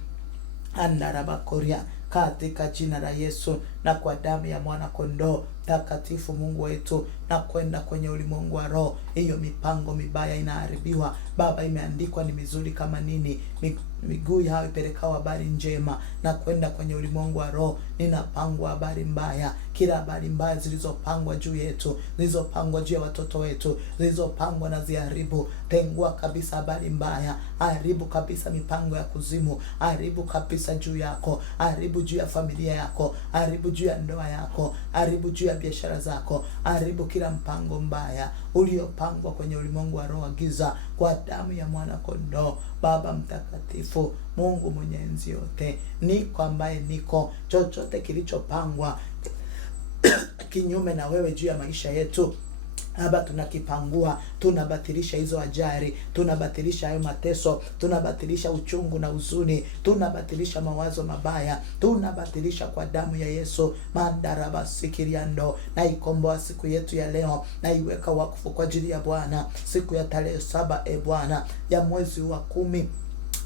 andarabakoria, katika jina la Yesu na kwa damu ya mwana kondoo takatifu. Mungu wetu, na kwenda kwenye ulimwengu wa roho, hiyo mipango mibaya inaharibiwa Baba. Imeandikwa ni mizuri kama nini miguu yao ipelekao habari njema. Na kwenda kwenye ulimwengu wa roho, ninapangwa habari mbaya, kila habari mbaya zilizopangwa juu yetu, zilizopangwa juu ya watoto wetu, zilizopangwa na ziharibu. Tengua kabisa habari mbaya, haribu kabisa mipango ya kuzimu, haribu kabisa juu yako, haribu juu ya familia yako, haribu juu ya ndoa yako, haribu juu ya biashara zako, haribu kila mpango mbaya uliopangwa kwenye ulimwengu wa roho giza kwa damu ya mwana kondoo. Baba mtakatifu, Mungu mwenye enzi yote, niko ambaye niko, chochote kilichopangwa kinyume na wewe juu ya maisha yetu Baba, tunakipangua, tunabatilisha hizo ajali, tunabatilisha hayo mateso, tunabatilisha uchungu na huzuni, tunabatilisha mawazo mabaya, tunabatilisha kwa damu ya Yesu. Mandarabasikiriando, na ikomboa siku yetu ya leo, na iweka wakfu kwa ajili ya Bwana, siku ya tarehe 7 Bwana ya mwezi wa 10,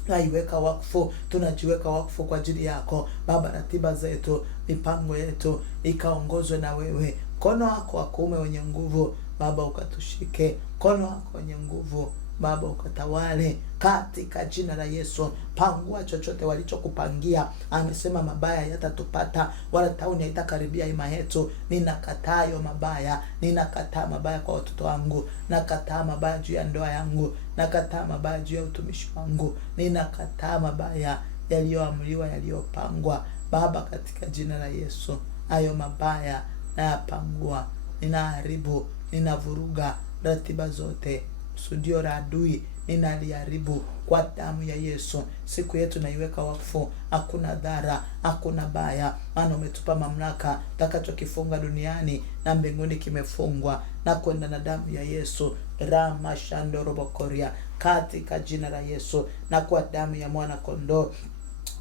na iweka wakfu, tunajiweka wakfu kwa ajili yako Baba. Ratiba zetu, mipango yetu ikaongozwe na wewe. Mkono wako wa kuume wenye nguvu Baba ukatushike, mkono wako wenye nguvu Baba ukatawale katika jina la Yesu. Pangua chochote walichokupangia. Amesema mabaya yatatupata, wala tauni haitakaribia hema yetu. Ninakataa hayo mabaya. Ninakataa mabaya kwa watoto wangu. Nakataa mabaya juu ya ndoa yangu. Nakataa mabaya juu ya utumishi wangu. Ninakataa mabaya yaliyoamriwa, yaliyopangwa. Baba, katika jina la Yesu, hayo mabaya nayapangua, ninaharibu, ninavuruga ratiba zote. Kusudio la adui ninaliharibu kwa damu ya Yesu. Siku yetu naiweka wakfu. Hakuna dhara, hakuna baya, maana umetupa mamlaka. Takachokifunga duniani na mbinguni kimefungwa, na kwenda na damu ya Yesu. Rama shandorobokoria, katika jina la Yesu na kwa damu ya mwana kondoo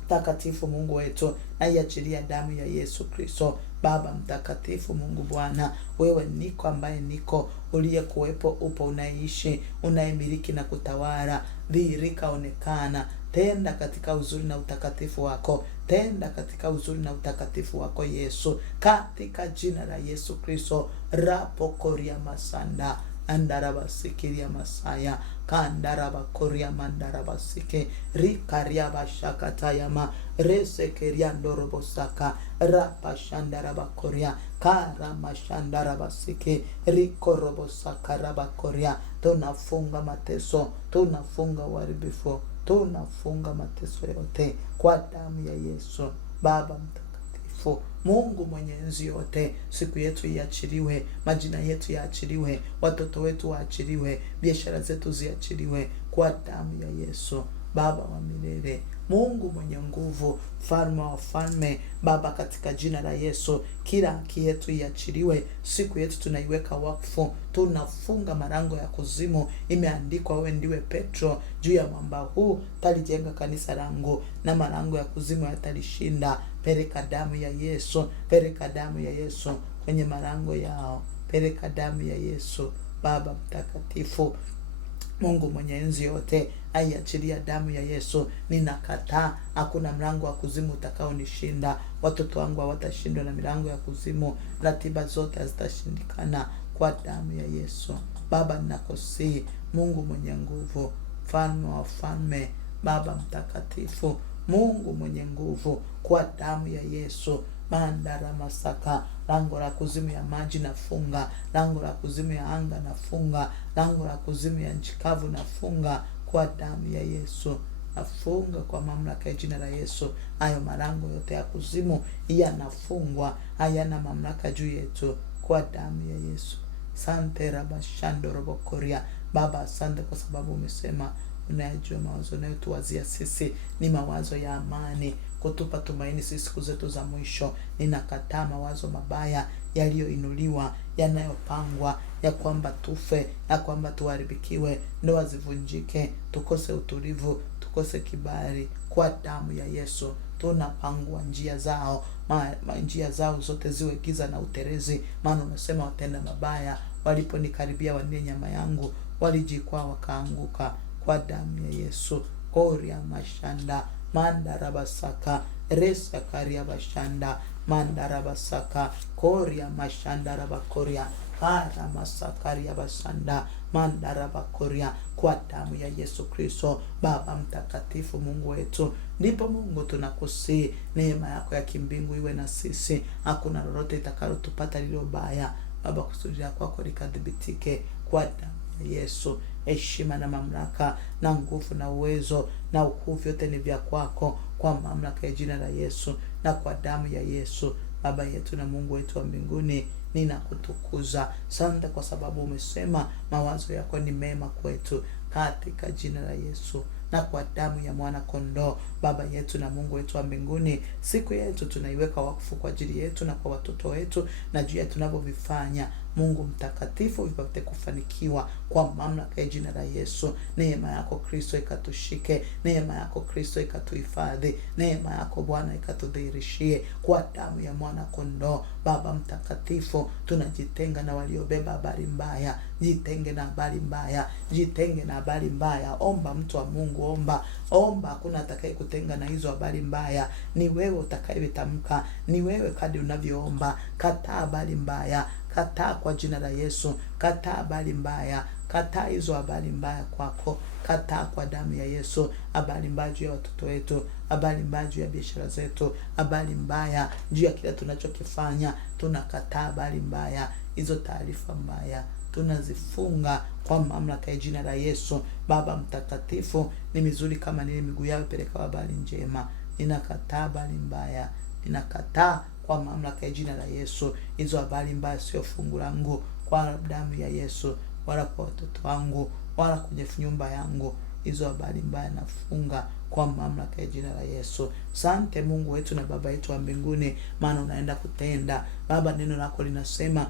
takatifu, Mungu wetu, na iachilia damu ya Yesu Kristo. Baba mtakatifu, Mungu Bwana, wewe niko ambaye niko, uliyekuwepo, upo, unaishi, unayemiliki na kutawala. Dhihirika, onekana, tenda katika uzuri na utakatifu wako. Tenda katika uzuri na utakatifu wako Yesu, katika jina la Yesu Kristo. Rapokoria masanda andarabasikiria masaya kandarabakoria mandarabasike rikaria bashakatayama resekeria ndorobosaka rapashandarabakoria karamashandarabasike rikorobosaka rabakoria. Tunafunga mateso, tunafunga uharibifu, tunafunga mateso yote kwa damu ya Yesu. Baba mtakatifu, Mungu mwenye enzi yote, siku yetu iachiliwe, majina yetu yaachiliwe, watoto wetu waachiliwe, biashara zetu ziachiliwe kwa damu ya Yesu. Baba wa milele, Mungu mwenye nguvu, mfalme wa falme, Baba, katika jina la Yesu, kila haki yetu iachiliwe. Siku yetu tunaiweka wakfu, tunafunga malango ya kuzimu. Imeandikwa, wewe ndiwe Petro, juu ya mwamba huu talijenga kanisa langu, na malango ya kuzimu yatalishinda. Peleka damu ya Yesu, peleka damu ya Yesu kwenye malango yao, peleka damu ya Yesu. Baba mtakatifu, Mungu mwenye enzi yote, aiachilia damu ya Yesu. Ninakataa, hakuna mlango wa kuzimu utakaonishinda. Watoto wangu hawatashindwa na milango ya kuzimu. Ratiba zote hazitashindikana kwa damu ya Yesu. Baba, ninakusihi, Mungu mwenye nguvu, mfalme wa falme, Baba mtakatifu, Mungu mwenye nguvu, kwa damu ya Yesu. Mandara masaka, lango la kuzimu ya maji nafunga, lango la kuzimu ya anga nafunga, lango la kuzimu ya nchi kavu nafunga kwa damu ya Yesu. Nafunga kwa mamlaka ya jina la Yesu. Hayo malango yote ya kuzimu yanafungwa, hayana mamlaka juu yetu kwa damu ya Yesu. Sante rabashando robokoria. Baba, asante kwa sababu umesema unayajua mawazo unayotuwazia sisi ni mawazo ya amani, kutupa tumaini sisi siku zetu za mwisho. Ninakataa mawazo mabaya yaliyoinuliwa, yanayopangwa, ya kwamba tufe, ya kwamba tuharibikiwe, ndoa zivunjike, tukose utulivu, tukose kibali. Kwa damu ya Yesu tunapangua njia zao, njia zao zote ziwe giza na uterezi, maana unasema watenda mabaya waliponikaribia wanile nyama yangu, walijikwaa wakaanguka. Kwa damu ya Yesu, koria mashanda mandarabasaka resa karia bashanda mandarabasaka koria mashanda rabakoria kara masakaria basanda mandarabakoria. Kwa damu ya Yesu Kristo, Baba mtakatifu, Mungu wetu, ndipo Mungu tunakusihi, neema yako ya kimbingu iwe na sisi. Hakuna lolote itakalotupata lilo baya, Baba, kusudia kwako likadhibitike kwa damu ya Yesu. Heshima na mamlaka na nguvu na uwezo na ukuu vyote ni vya kwako, kwa mamlaka ya jina la Yesu na kwa damu ya Yesu. Baba yetu na Mungu wetu wa mbinguni, ninakutukuza. Asante kwa sababu umesema mawazo yako ni mema kwetu, katika jina la Yesu na kwa damu ya mwana kondoo. Baba yetu na Mungu wetu wa mbinguni, siku yetu tunaiweka wakfu kwa ajili yetu na kwa watoto wetu, na juu ya tunavyovifanya, Mungu mtakatifu, vipate kufanikiwa kwa mamlaka ya jina la Yesu. Neema yako Kristo ikatushike, neema yako Kristo ikatuhifadhi, neema yako Bwana ikatudhihirishie kwa damu ya mwana kondoo. Baba mtakatifu, tunajitenga na waliobeba habari mbaya. Jitenge na habari mbaya, jitenge na habari mbaya. Omba, mtu wa Mungu, omba. Hakuna atakaye kutenga na hizo habari mbaya, ni wewe utakayevitamka, ni wewe kadri unavyoomba. Kataa habari mbaya, kataa kwa jina la Yesu, kataa habari mbaya, Kataa hizo habari mbaya kwako. Kataa kwa damu ya Yesu habari mbaya juu ya watoto wetu, habari mbaya juu ya biashara zetu, habari mbaya juu ya kila tunachokifanya. Tunakataa habari mbaya, hizo taarifa mbaya tunazifunga kwa mamlaka ya jina la Yesu. Baba mtakatifu, ni mizuri kama nini miguu yao peleka habari njema. Ninakataa habari mbaya, ninakataa kwa mamlaka ya jina la Yesu. Hizo habari mbaya sio fungu langu kwa damu ya Yesu, wala kwa watoto wangu, wala kwenye nyumba yangu. Hizo habari mbaya nafunga kwa mamlaka ya jina la Yesu. Asante Mungu wetu na Baba yetu wa mbinguni, maana unaenda kutenda. Baba, neno lako linasema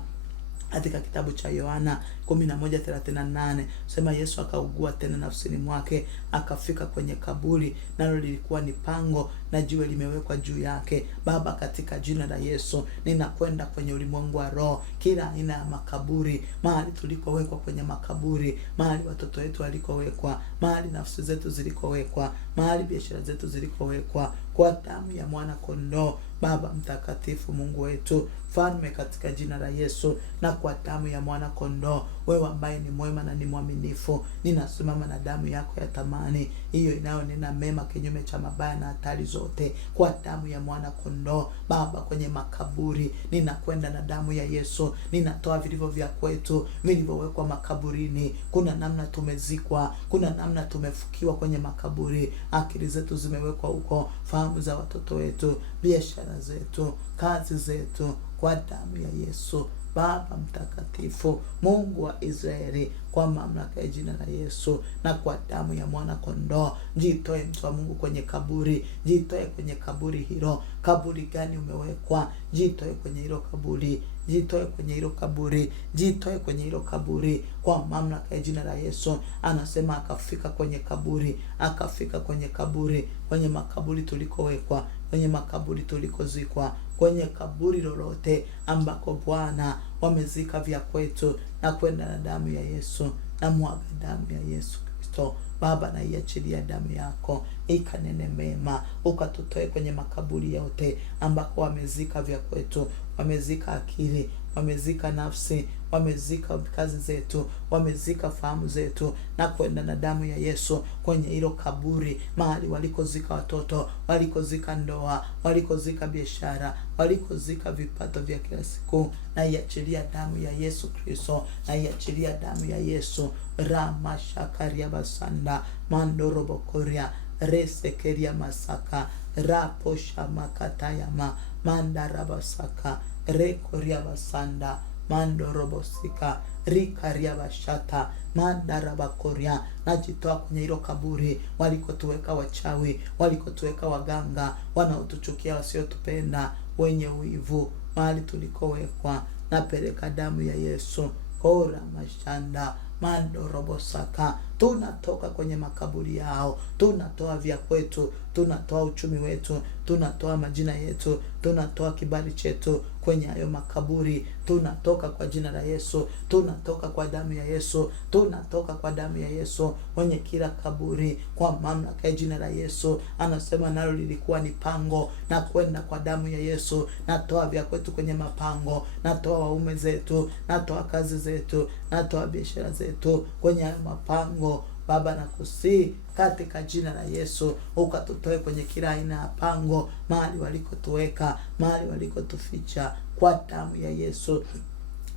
katika kitabu cha Yohana 11:38, sema Yesu akaugua tena nafsini mwake, akafika kwenye kaburi, nalo lilikuwa ni pango na jiwe limewekwa juu yake. Baba, katika jina la Yesu, ninakwenda kwenye ulimwengu wa roho, kila aina ya makaburi, mahali tulikowekwa kwenye makaburi, mahali watoto wetu walikowekwa, mahali nafsi zetu zilikowekwa, mahali biashara zetu zilikowekwa, kwa damu ya mwana kondoo. Baba mtakatifu, Mungu wetu Mfalme, katika jina la Yesu na kwa damu ya mwana kondoo, wewe ambaye ni mwema na ni mwaminifu, ninasimama na damu yako ya thamani, hiyo inayonena mema kinyume cha mabaya na hatari zote, kwa damu ya mwana kondoo. Baba, kwenye makaburi ninakwenda na damu ya Yesu, ninatoa vilivyo vya kwetu vilivyowekwa makaburini. Kuna namna tumezikwa, kuna namna tumefukiwa kwenye makaburi, akili zetu zimewekwa huko, fahamu za watoto wetu, biashara zetu, kazi zetu, kwa damu ya Yesu. Baba mtakatifu, Mungu wa Israeli, kwa mamlaka ya jina la Yesu na kwa damu ya mwana kondoo, jitoe mtu wa Mungu kwenye kaburi, jitoe kwenye kaburi hilo. Kaburi gani umewekwa? Jitoe kwenye hilo kaburi, jitoe kwenye hilo kaburi, jitoe kwenye hilo kaburi kwa mamlaka ya jina la Yesu. Anasema akafika kwenye kaburi, akafika kwenye kaburi, kwenye makaburi tulikowekwa, kwenye makaburi tulikozikwa, kwenye kaburi lolote ambako Bwana wamezika vya kwetu, na kwenda na damu ya Yesu, na mwaga damu ya Yesu Kristo. Baba, na iachilia damu yako ikanene mema, ukatutoe kwenye makaburi yote ambako wamezika vya kwetu, wamezika akili, wamezika nafsi, wamezika kazi zetu, wamezika fahamu zetu, na kwenda na damu ya Yesu kwenye hilo kaburi, mahali walikozika watoto, walikozika ndoa, walikozika biashara, walikozika vipato vya kila siku. Na iachilia damu ya Yesu Kristo, na iachilia damu ya Yesu. Ramashakaria basanda mandorobokoria resekeria masaka raposha makatayama mandarabasaka rekoria basanda mandorobosika rikaria bashata mandarabakoria. Najitoa kwenye hilo kaburi walikotuweka wachawi, walikotuweka waganga, wanaotuchukia, wasiotupenda, wenye wivu, mahali tulikowekwa. Napeleka damu ya Yesu kora mashanda mandorobosaka. Tunatoka kwenye makaburi yao, tunatoa vya kwetu, tunatoa uchumi wetu, tunatoa majina yetu, tunatoa kibali chetu kwenye hayo makaburi. Tunatoka kwa jina la Yesu, tunatoka kwa damu ya Yesu, tunatoka kwa damu ya Yesu kwenye kila kaburi kwa mamlaka ya jina la Yesu. Anasema nalo lilikuwa ni pango, na kwenda kwa damu ya Yesu. Natoa vya kwetu kwenye mapango, natoa waume zetu, natoa kazi zetu, natoa biashara zetu kwenye hayo mapango. Baba, nakusihi katika jina la Yesu ukatutoe kwenye kila aina ya pango, mahali walikotuweka, mahali walikotuficha, kwa damu ya Yesu,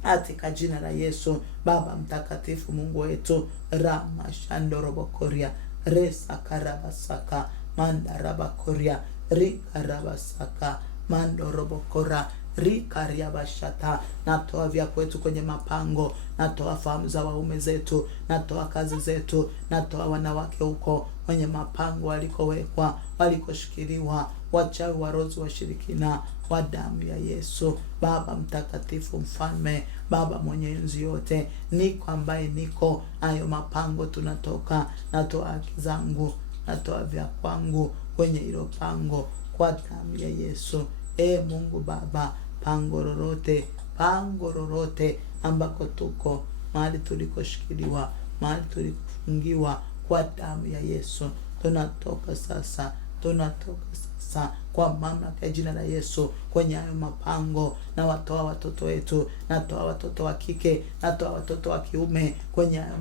katika jina la Yesu. Baba mtakatifu, Mungu wetu, ramashandorobokoria resakarabasaka mandarabakoria rikarabasaka mandorobokora rikariabashata. Natoa vya kwetu kwenye mapango, natoa fahamu za waume zetu, natoa kazi zetu, natoa wanawake huko kwenye mapango walikowekwa, walikoshikiliwa, wachawi, warozi, washirikina, wa damu ya Yesu. Baba mtakatifu, Mfalme, Baba mwenye enzi yote, niko ambaye niko hayo mapango tunatoka. Natoa haki zangu, natoa vya kwangu kwenye hilo pango kwa damu ya Yesu. Mungu Baba, pango lolote ambako tuko, mahali tulikoshikiliwa, mahali tulikofungiwa, kwa damu ya Yesu tunatoka sasa, tunatoka sasa. sasa kwa mamlaka ya jina la Yesu. Kwenye hayo mapango na watoa watoto wetu, natoa watoto wa kike, natoa watoto wa kiume kwenye hayo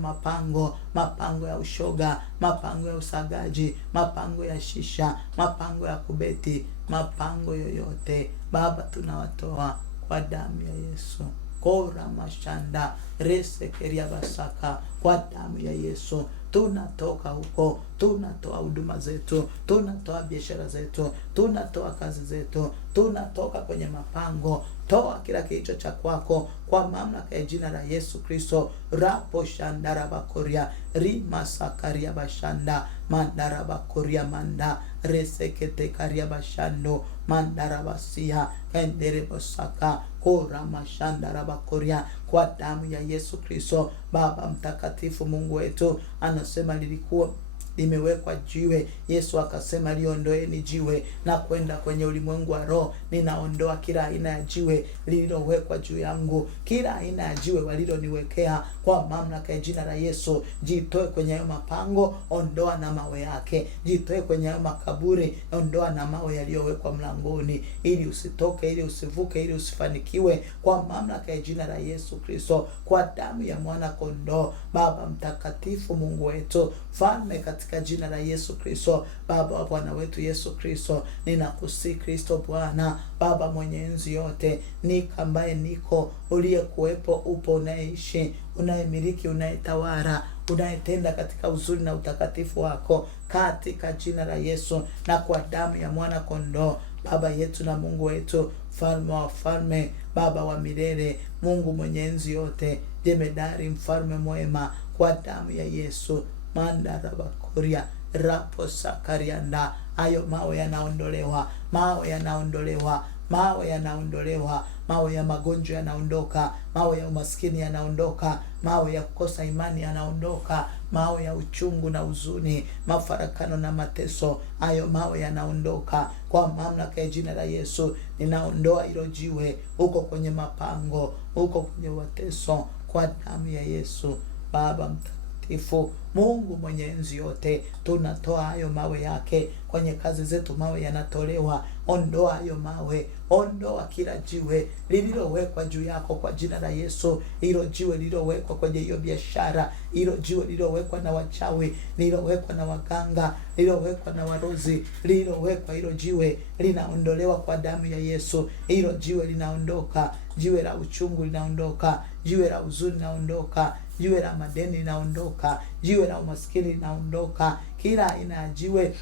mapango ya ushoga, mapango ya usagaji, mapango ya shisha, mapango ya kubeti, mapango yoyote Baba tunawatoa kwa damu ya Yesu. Kora mashanda resekeria basaka, kwa damu ya Yesu tunatoka huko, tunatoa huduma zetu, tunatoa biashara zetu, tunatoa kazi zetu, tunatoka kwenye mapango. Toa kila kilicho cha kwako kwa mamlaka ya jina la Yesu Kristo. Rapo shandara bakoria rima sakaria bashanda mandara bakoria manda resekete karia bashando mandara basia endere bosaka kora mashandara bakoria, kwa damu ya Yesu Kristo. Baba mtakatifu, Mungu wetu, anasema lilikuwa limewekwa jiwe. Yesu akasema liondoeni jiwe na kwenda kwenye ulimwengu wa roho. Ninaondoa kila aina ya jiwe lililowekwa juu yangu, kila aina ya jiwe waliloniwekea kwa mamlaka ya jina la Yesu. Jitoe kwenye hayo mapango, ondoa na mawe yake. Jitoe kwenye hayo makaburi, ondoa na mawe yaliyowekwa mlangoni, ili usitoke, ili usivuke, ili usifanikiwe, kwa mamlaka ya jina la Yesu Kristo, kwa damu ya mwana kondoo. Baba mtakatifu, Mungu wetu, Mfalme, katika jina la Yesu Kristo, Baba wa Bwana wetu Yesu Kristo, ninakusihi Kristo Bwana, Baba mwenye enzi yote, nika ambaye niko, uliyekuwepo, upo, unaishi, unayemiliki, unayetawala, unayetenda katika uzuri na utakatifu wako, katika jina la Yesu na kwa damu ya mwana kondoo. Baba yetu na Mungu wetu, Mfalme wa falme, Baba wa milele, Mungu mwenye enzi yote, jemedari, mfalme mwema, kwa damu ya Yesu mandara bakoria rapo sakarianda, hayo mawe yanaondolewa, mawe yanaondolewa, mawe yanaondolewa, mawe ya magonjwa yanaondoka, mawe ya umaskini yanaondoka, mawe ya kukosa imani yanaondoka, mawe ya uchungu na huzuni, mafarakano na mateso, hayo mawe yanaondoka kwa mamlaka ya jina la Yesu. Ninaondoa hilo jiwe huko kwenye mapango, huko kwenye wateso, kwa damu ya Yesu. Baba mtakatifu, Mungu mwenye enzi yote, tunatoa hayo mawe yake kwenye kazi zetu. Mawe yanatolewa, ondoa hayo mawe, ondoa kila jiwe lililowekwa juu yako kwa jina la Yesu. Hilo jiwe lililowekwa kwenye hiyo biashara, hilo jiwe lililowekwa na wachawi, lililowekwa na waganga, lililowekwa na warozi, lililowekwa, hilo jiwe linaondolewa kwa damu ya Yesu. Hilo jiwe linaondoka, jiwe la uchungu linaondoka, jiwe la huzuni linaondoka, jiwe la madeni linaondoka, jiwe la umaskini linaondoka, kila aina ya jiwe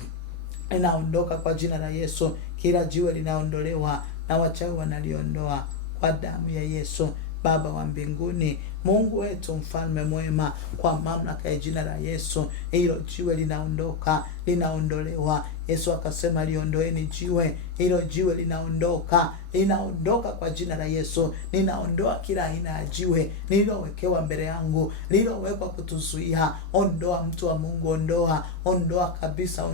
linaondoka kwa jina la Yesu. Kila jiwe linaondolewa na wachawi wanaliondoa kwa damu ya Yesu. Baba wa mbinguni, Mungu wetu, mfalme mwema, kwa mamlaka ya jina la Yesu, hilo jiwe linaondoka, linaondolewa. Yesu akasema liondoeni jiwe, hilo jiwe linaondoka, linaondoka kwa jina la Yesu. Ninaondoa kila aina ya jiwe lililowekewa mbele yangu, lililowekwa kutuzuia. Ondoa, mtu wa Mungu, ondoa, ondoa kabisa,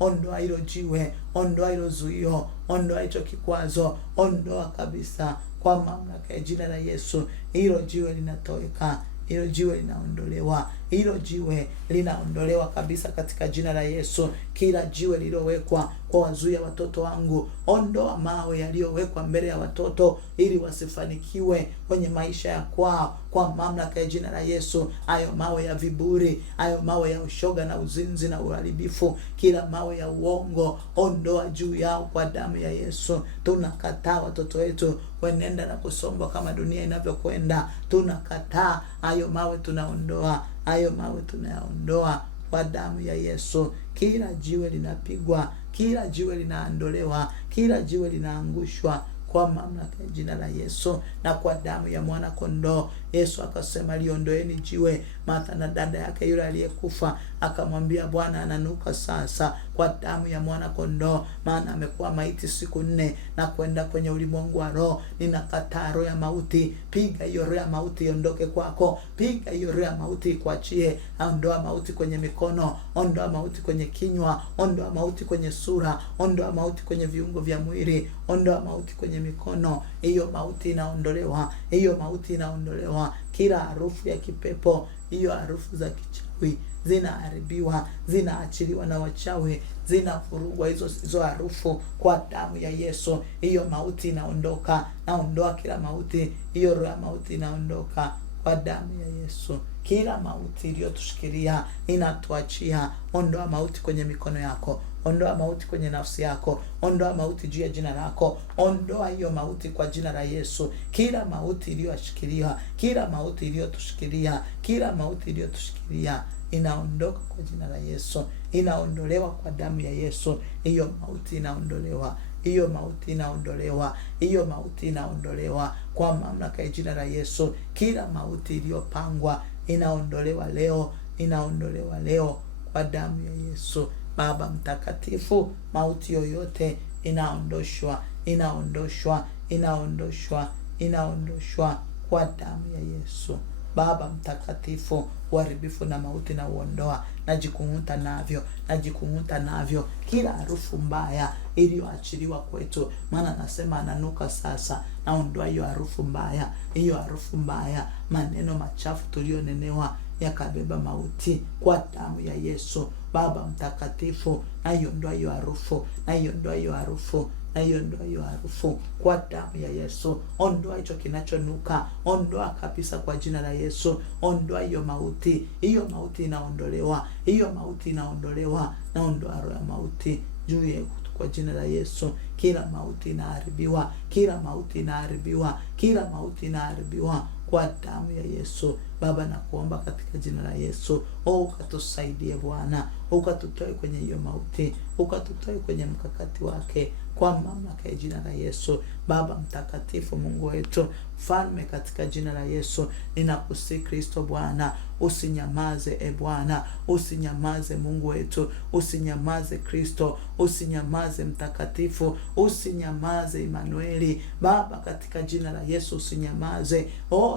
ondoa hilo jiwe, ondoa hilo zuio, ondoa hicho kikwazo, ondoa kabisa kwa mamlaka ya jina la Yesu. Hilo jiwe linatoweka, hilo jiwe linaondolewa, hilo jiwe linaondolewa kabisa katika jina la Yesu. Kila jiwe lililowekwa kwa wazuia watoto wangu, ondoa mawe yaliyowekwa mbele ya watoto ili wasifanikiwe kwenye maisha ya kwao kwa mamlaka ya jina la Yesu. Hayo mawe ya viburi, hayo mawe ya ushoga na uzinzi na uharibifu, kila mawe ya uongo, ondoa juu yao kwa damu ya Yesu. Tunakataa watoto wetu wenenda na kusombwa kama dunia inavyokwenda. Tunakataa hayo mawe, tunaondoa hayo mawe, tunayaondoa kwa damu ya Yesu. Kila jiwe linapigwa, kila jiwe linaondolewa, kila jiwe linaangushwa kwa mamlaka ya jina la Yesu na kwa damu ya mwana kondoo. Yesu akasema liondoeni jiwe. Martha na dada yake yule aliyekufa akamwambia, Bwana ananuka sasa kwa damu ya mwana kondoo, maana amekuwa maiti siku 4 na kwenda kwenye ulimwengu wa roho. Ninakataa roho ya mauti, piga hiyo roho ya mauti iondoke kwako, piga hiyo roho ya mauti ikuachie. Ondoa mauti kwenye mikono, ondoa mauti kwenye kinywa, ondoa mauti kwenye sura, ondoa mauti kwenye viungo vya mwili, ondoa mauti kwenye mikono. Hiyo mauti inaondolewa, hiyo mauti inaondolewa. Kila harufu ya kipepo, hiyo harufu za kichawi, adui zinaharibiwa, zinaachiliwa na wachawi, zinafurugwa hizo harufu kwa damu ya Yesu. Hiyo mauti inaondoka, naondoa kila mauti, hiyo roho ya mauti inaondoka kwa damu ya Yesu. Kila mauti iliyotushikilia inatuachia. Ondoa mauti kwenye mikono yako, ondoa mauti kwenye nafsi yako, ondoa mauti juu ya jina lako, ondoa hiyo mauti kwa jina la Yesu. Kila mauti iliyoshikilia, kila mauti iliyotushikilia, kila mauti iliyotushikilia inaondoka kwa jina la Yesu, inaondolewa kwa damu ya Yesu. Hiyo mauti inaondolewa, hiyo mauti inaondolewa, hiyo mauti inaondolewa kwa mamlaka ya jina la Yesu. Kila mauti iliyopangwa inaondolewa leo, inaondolewa leo kwa damu ya Yesu. Baba mtakatifu, mauti yoyote inaondoshwa, inaondoshwa, inaondoshwa, inaondoshwa kwa damu ya Yesu. Baba mtakatifu, uharibifu na mauti na uondoa, najikung'uta navyo, najikung'uta navyo. Kila harufu mbaya iliyoachiliwa kwetu, maana nasema ananuka sasa, naondoa hiyo harufu mbaya, hiyo harufu mbaya. Maneno machafu tulionenewa yakabeba mauti kwa damu ya Yesu. Baba mtakatifu, naiondoa hiyo harufu, naiondoa hiyo harufu, naiondoa hiyo harufu kwa damu ya Yesu. Ondoa hicho kinachonuka, ondoa kabisa kwa jina la Yesu. Ondoa hiyo mauti, hiyo mauti inaondolewa, hiyo mauti inaondolewa. Naondoa roho ya mauti juu yetu kwa jina la Yesu. Kila mauti inaharibiwa, kila mauti inaharibiwa, kila mauti inaharibiwa kwa damu ya Yesu. Baba nakuomba katika jina la Yesu, ukatusaidie Bwana, ukatutoe kwenye hiyo mauti, ukatutoe kwenye mkakati wake kwa mamlaka ya jina la Yesu. Baba mtakatifu, Mungu wetu, Mfalme, katika jina la Yesu ninakusihi Kristo Bwana, usinyamaze Bwana, usinyamaze Mungu wetu, usinyamaze Kristo, usinyamaze mtakatifu, usinyamaze Emanueli. Baba katika jina la Yesu usinyamaze.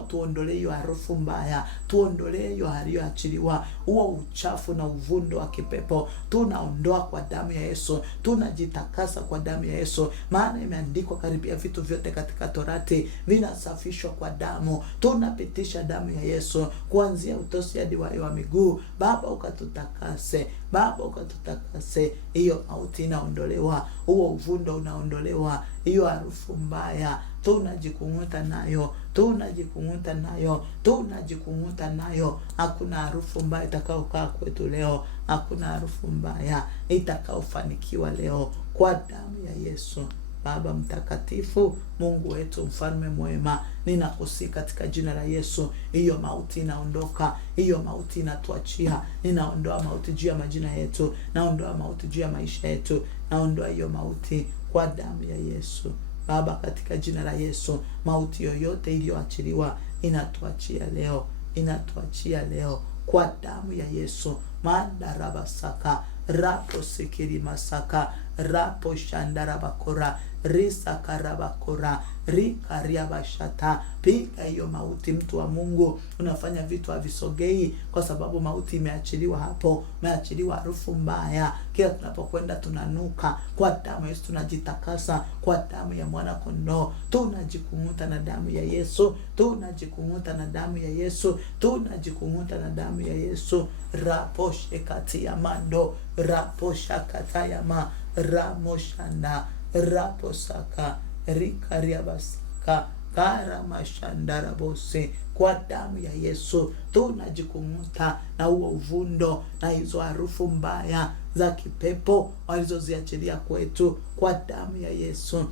Tuondolee hiyo harufu mbaya, tuondolee hiyo aliyoachiliwa, huo uchafu na uvundo wa kipepo tunaondoa kwa damu ya Yesu. Tunajitakasa kwa damu ya Yesu, maana imeandikwa karibia vitu vyote katika Torati vinasafishwa kwa damu. Tunapitisha damu ya Yesu kuanzia utosi hadi wayo wa miguu. Baba ukatutakase, Baba ukatutakase. Hiyo mauti inaondolewa, huo uvundo unaondolewa, hiyo harufu mbaya tunajikung'uta nayo, tunajikung'uta nayo, tunajikung'uta nayo. Hakuna harufu mbaya itakayokaa kwetu leo, hakuna harufu mbaya itakayofanikiwa leo kwa damu ya Yesu. Baba mtakatifu, Mungu wetu, Mfalme mwema, ninakusihi katika jina la Yesu, hiyo mauti inaondoka, hiyo mauti inatuachia. Ninaondoa mauti juu ya majina yetu, naondoa mauti juu ya maisha yetu, naondoa hiyo mauti kwa damu ya Yesu. Baba katika jina la Yesu, mauti yoyote iliyoachiliwa inatuachia leo, inatuachia leo kwa damu ya Yesu. Mandarabasaka rapo sikiri masaka rapo shandarabakora risakarabakora rikariabashata. Piga hiyo mauti, mtu wa Mungu, unafanya vitu havisogei kwa sababu mauti imeachiliwa hapo, imeachiliwa harufu mbaya. Kila tunapokwenda tunanuka. Kwa damu ya Yesu tunajitakasa, kwa damu ya mwana kondoo tunajikung'uta na damu ya Yesu, tunajikung'uta na damu ya Yesu, tunajikung'uta na damu ya Yesu. Raposhe kati ya mando, raposha kataya ma ramoshanda, raposaka rikariabasaka karamashandarabose. Kwa damu ya Yesu tunajikung'uta na huo uvundo na hizo harufu mbaya za kipepo walizoziachilia kwetu kwa damu ya Yesu,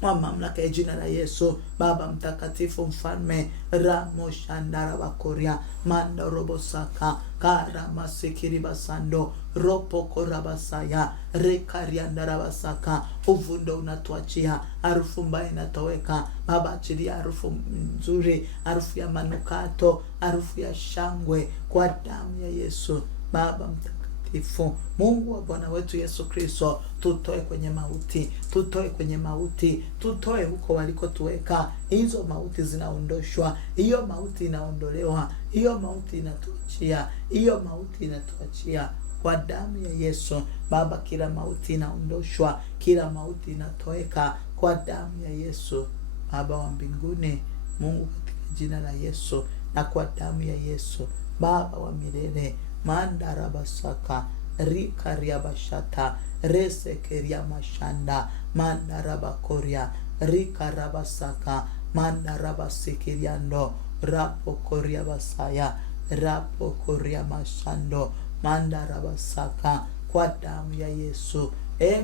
kwa mamlaka ya jina la Yesu. Baba mtakatifu, Mfalme, ramoshandarabakoria mandorobosaka karamasikiribasando ropokorabasaya rekariandarabasaka. Uvundo unatuachia, harufu mbaya inatoweka. Baba achilia harufu nzuri, harufu ya manukato, harufu ya shangwe kwa damu ya Yesu. Baba mtakatifu, Mungu wa Bwana wetu Yesu Kristo, tutoe kwenye mauti, tutoe kwenye mauti, tutoe huko walikotuweka. Hizo mauti zinaondoshwa, hiyo mauti inaondolewa, hiyo mauti inatuachia, hiyo mauti inatuachia kwa damu ya Yesu. Baba, kila mauti inaondoshwa, kila mauti inatoweka kwa damu ya Yesu. Baba wa mbinguni, Mungu, katika jina la Yesu na kwa damu ya Yesu, Baba wa milele, mandarabasaka rikariabashata resekeria mashanda mandarabakoria rikarabasaka mandarabasikiriando rapokoria basaya rapokoria mashando mandarabasaka. Kwa damu ya Yesu,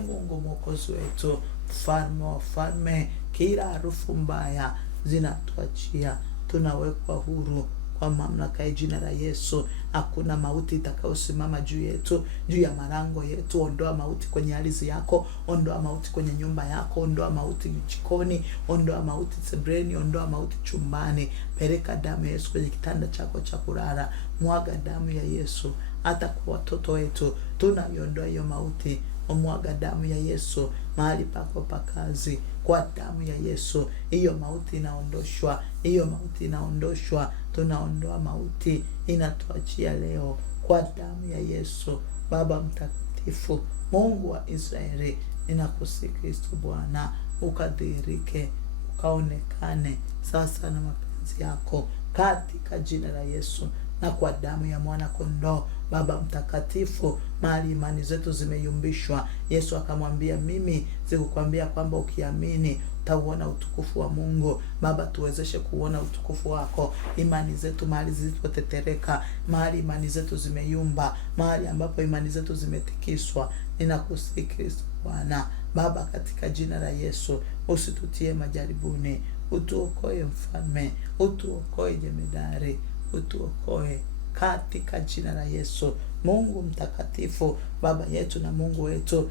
Mungu mwokozi wetu, mfalme wa falme, kila harufu mbaya zinatuachia, tunawekwa huru kwa mamlaka ya jina la Yesu. Hakuna mauti itakayosimama juu yetu, juu ya malango yetu. Ondoa mauti kwenye ardhi yako, ondoa mauti kwenye nyumba yako, ondoa mauti jikoni, ondoa mauti sebreni, ondoa mauti chumbani. Peleka damu ya Yesu kwenye kitanda chako cha kulala. Mwaga damu ya Yesu hata kwa watoto wetu, tunaiondoa hiyo mauti. Mwaga damu ya Yesu mahali pako pa kazi. Kwa damu ya Yesu hiyo mauti inaondoshwa, hiyo mauti inaondoshwa. Tunaondoa mauti, inatuachia leo kwa damu ya Yesu. Baba mtakatifu, Mungu wa Israeli, ninakusihi Kristo Bwana, ukadhihirike, ukaonekane sasa na mapenzi yako katika jina la Yesu na kwa damu ya mwana kondoo. Baba mtakatifu, mahali imani zetu zimeyumbishwa, Yesu akamwambia, mimi sikukwambia kwamba ukiamini utauona utukufu wa Mungu? Baba, tuwezeshe kuona utukufu wako. Imani zetu mahali zilipotetereka, mahali imani zetu zimeyumba, mahali ambapo imani zetu zimetikiswa, ninakusihi Kristo Bwana, Baba, katika jina la Yesu, usitutie majaribuni, utuokoe mfalme, utuokoe jemedari, utuokoe katika jina la Yesu. Mungu mtakatifu, Baba yetu na Mungu wetu,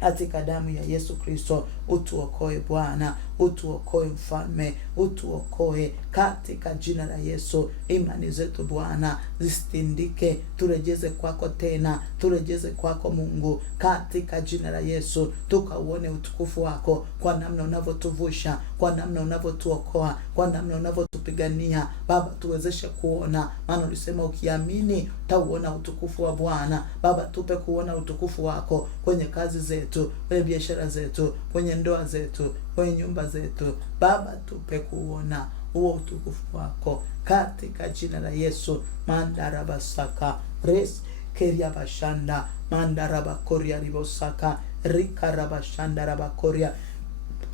katika damu ya Yesu Kristo, utuokoe Bwana, utuokoe mfalme, utuokoe katika jina la Yesu. Imani zetu Bwana zisitindike, turejeze kwako tena, turejeze kwako Mungu katika jina la Yesu. Tukauone utukufu wako kwa namna unavyotuvusha, kwa namna unavyotuokoa, kwa namna unavyotupigania. Baba, tuwezeshe kuona, maana ulisema ukiamini utauona utukufu wa Bwana. Baba, tupe kuona utukufu wako kwenye kazi zetu, kwenye biashara zetu, kwenye ndoa zetu, kwenye nyumba zetu. Baba, tupe kuona huo utukufu wako katika jina la Yesu. Mandarabasaka res keria bashanda mandarabakoria ribosaka rikarabashanda rabakoria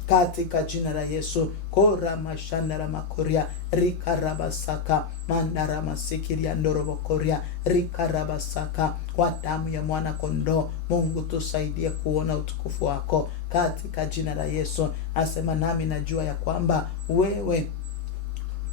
katika jina la Yesu. Kora mashandara makoria rikarabasaka mandara masikiria ndorobokoria rikarabasaka. Kwa damu ya mwana kondoo, Mungu tusaidie kuona utukufu wako katika jina la Yesu. Asema, nami najua ya kwamba wewe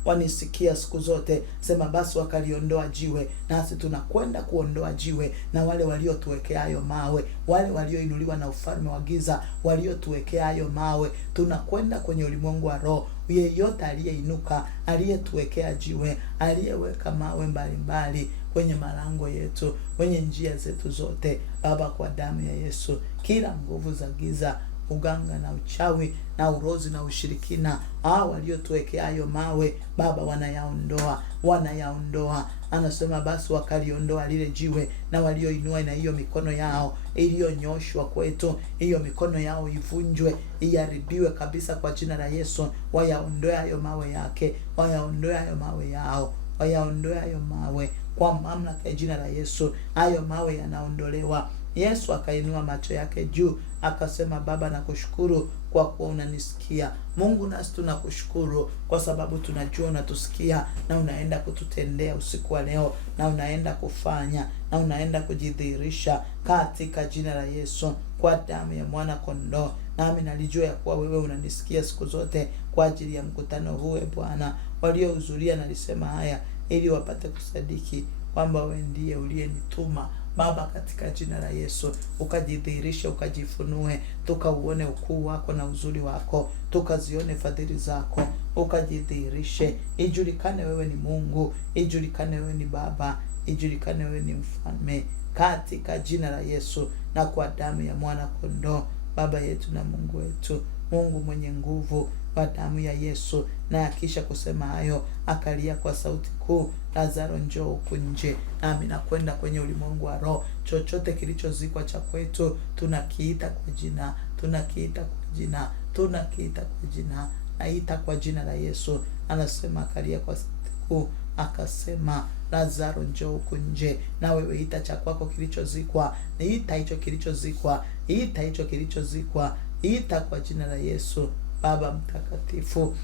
wanisikia siku zote. Sema basi wakaliondoa jiwe, nasi tunakwenda kuondoa jiwe, na wale waliotuwekea hayo mawe, wale walioinuliwa na ufalme wa giza, waliotuwekea hayo mawe, tunakwenda kwenye ulimwengu wa roho. Yeyote aliyeinuka, aliyetuwekea jiwe, aliyeweka mawe mbalimbali kwenye malango yetu, kwenye njia zetu zote, Baba, kwa damu ya Yesu, kila nguvu za giza, uganga na uchawi na urozi na ushirikina, hao waliotuwekea hayo mawe, Baba, wanayaondoa. Anasema basi wakaliondoa lile jiwe, na walioinua na hiyo mikono yao iliyonyoshwa kwetu, hiyo mikono yao ivunjwe, iharibiwe kabisa kwa jina la Yesu. Wayaondoe hayo mawe yake, wayaondoe hayo mawe yao, wayaondoe hayo mawe kwa mamlaka ya jina la Yesu. Hayo mawe yanaondolewa. Yesu akainua macho yake juu akasema, Baba, nakushukuru kwa kuwa unanisikia. Mungu, nasi tunakushukuru kwa sababu tunajua unatusikia na unaenda kututendea usiku wa leo, na unaenda kufanya, na unaenda kujidhihirisha katika jina la Yesu, kwa damu ya mwana kondoo. Nami nalijua ya kuwa wewe unanisikia siku zote kwa ajili ya mkutano huu. Bwana, waliohudhuria nalisema haya ili wapate kusadiki kwamba wewe ndiye uliyenituma. Baba, katika jina la Yesu, ukajidhihirishe, ukajifunue, tukauone ukuu wako na uzuri wako, tukazione fadhili zako, ukajidhihirishe, ijulikane wewe ni Mungu, ijulikane wewe ni Baba, ijulikane wewe ni mfalme, katika jina la Yesu na kwa damu ya mwana kondoo. Baba yetu na Mungu wetu, Mungu mwenye nguvu, kwa damu ya Yesu. Na akisha kusema hayo, akalia kwa sauti kuu, Lazaro, njoo huku nje. Nami nakwenda kwenye ulimwengu wa roho. Chochote kilichozikwa cha kwetu, tunakiita kwa jina, tunakiita kwa jina, tunakiita kwa jina, naita kwa jina la Yesu. Anasema akalia kwa sauti kuu, akasema, Lazaro njoo huku nje. Na wewe ita cha kwako kilichozikwa, ita hicho kilichozikwa, ita hicho kilichozikwa, ita kwa jina la Yesu. Baba mtakatifu,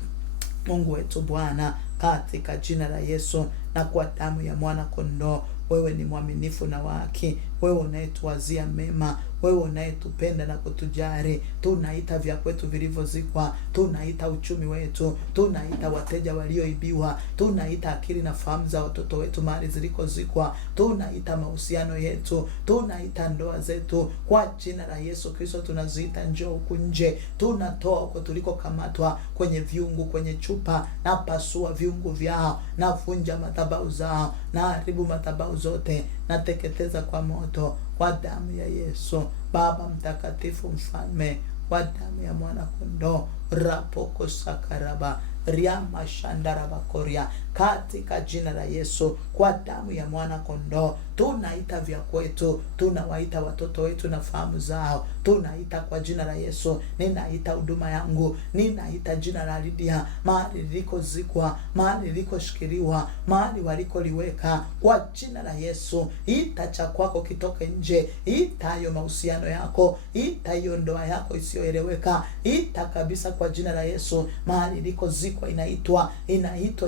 Mungu wetu Bwana, katika jina la Yesu na kwa damu ya mwana kondoo, wewe ni mwaminifu na wa haki, wewe unayetuwazia mema, wewe unayetupenda na kutujali. Tunaita vya kwetu vilivyozikwa, tunaita uchumi wetu, tunaita wateja walioibiwa, tunaita akili na fahamu za watoto wetu mahali zilikozikwa, tunaita mahusiano yetu, tunaita ndoa zetu. Kwa jina la Yesu Kristo tunaziita njoo huku nje. Tunatoa huko tulikokamatwa, kwenye viungu, kwenye chupa, na pasua viungu vyao, na vunja madhabahu zao, na haribu madhabahu zote, na teketeza kwa moto, kwa damu ya Yesu. Baba mtakatifu, mfalme, kwa damu ya mwana kondoo, rapoko sakaraba riama shandaraba koria, katika jina la Yesu, kwa damu ya mwana kondoo, tunaita vya kwetu, tunawaita watoto wetu na fahamu zao, tunaita kwa jina la Yesu. Ninaita huduma yangu, ninaita jina la Lydia, mahali lilikozikwa, mahali lilikoshikiliwa, mahali walikoliweka, kwa jina la Yesu. Ita cha kwako kitoke nje, ita hiyo mahusiano yako, ita hiyo ndoa yako isiyoeleweka, ita kabisa kwa jina la Yesu. Mahali lilikozikwa inaitwa,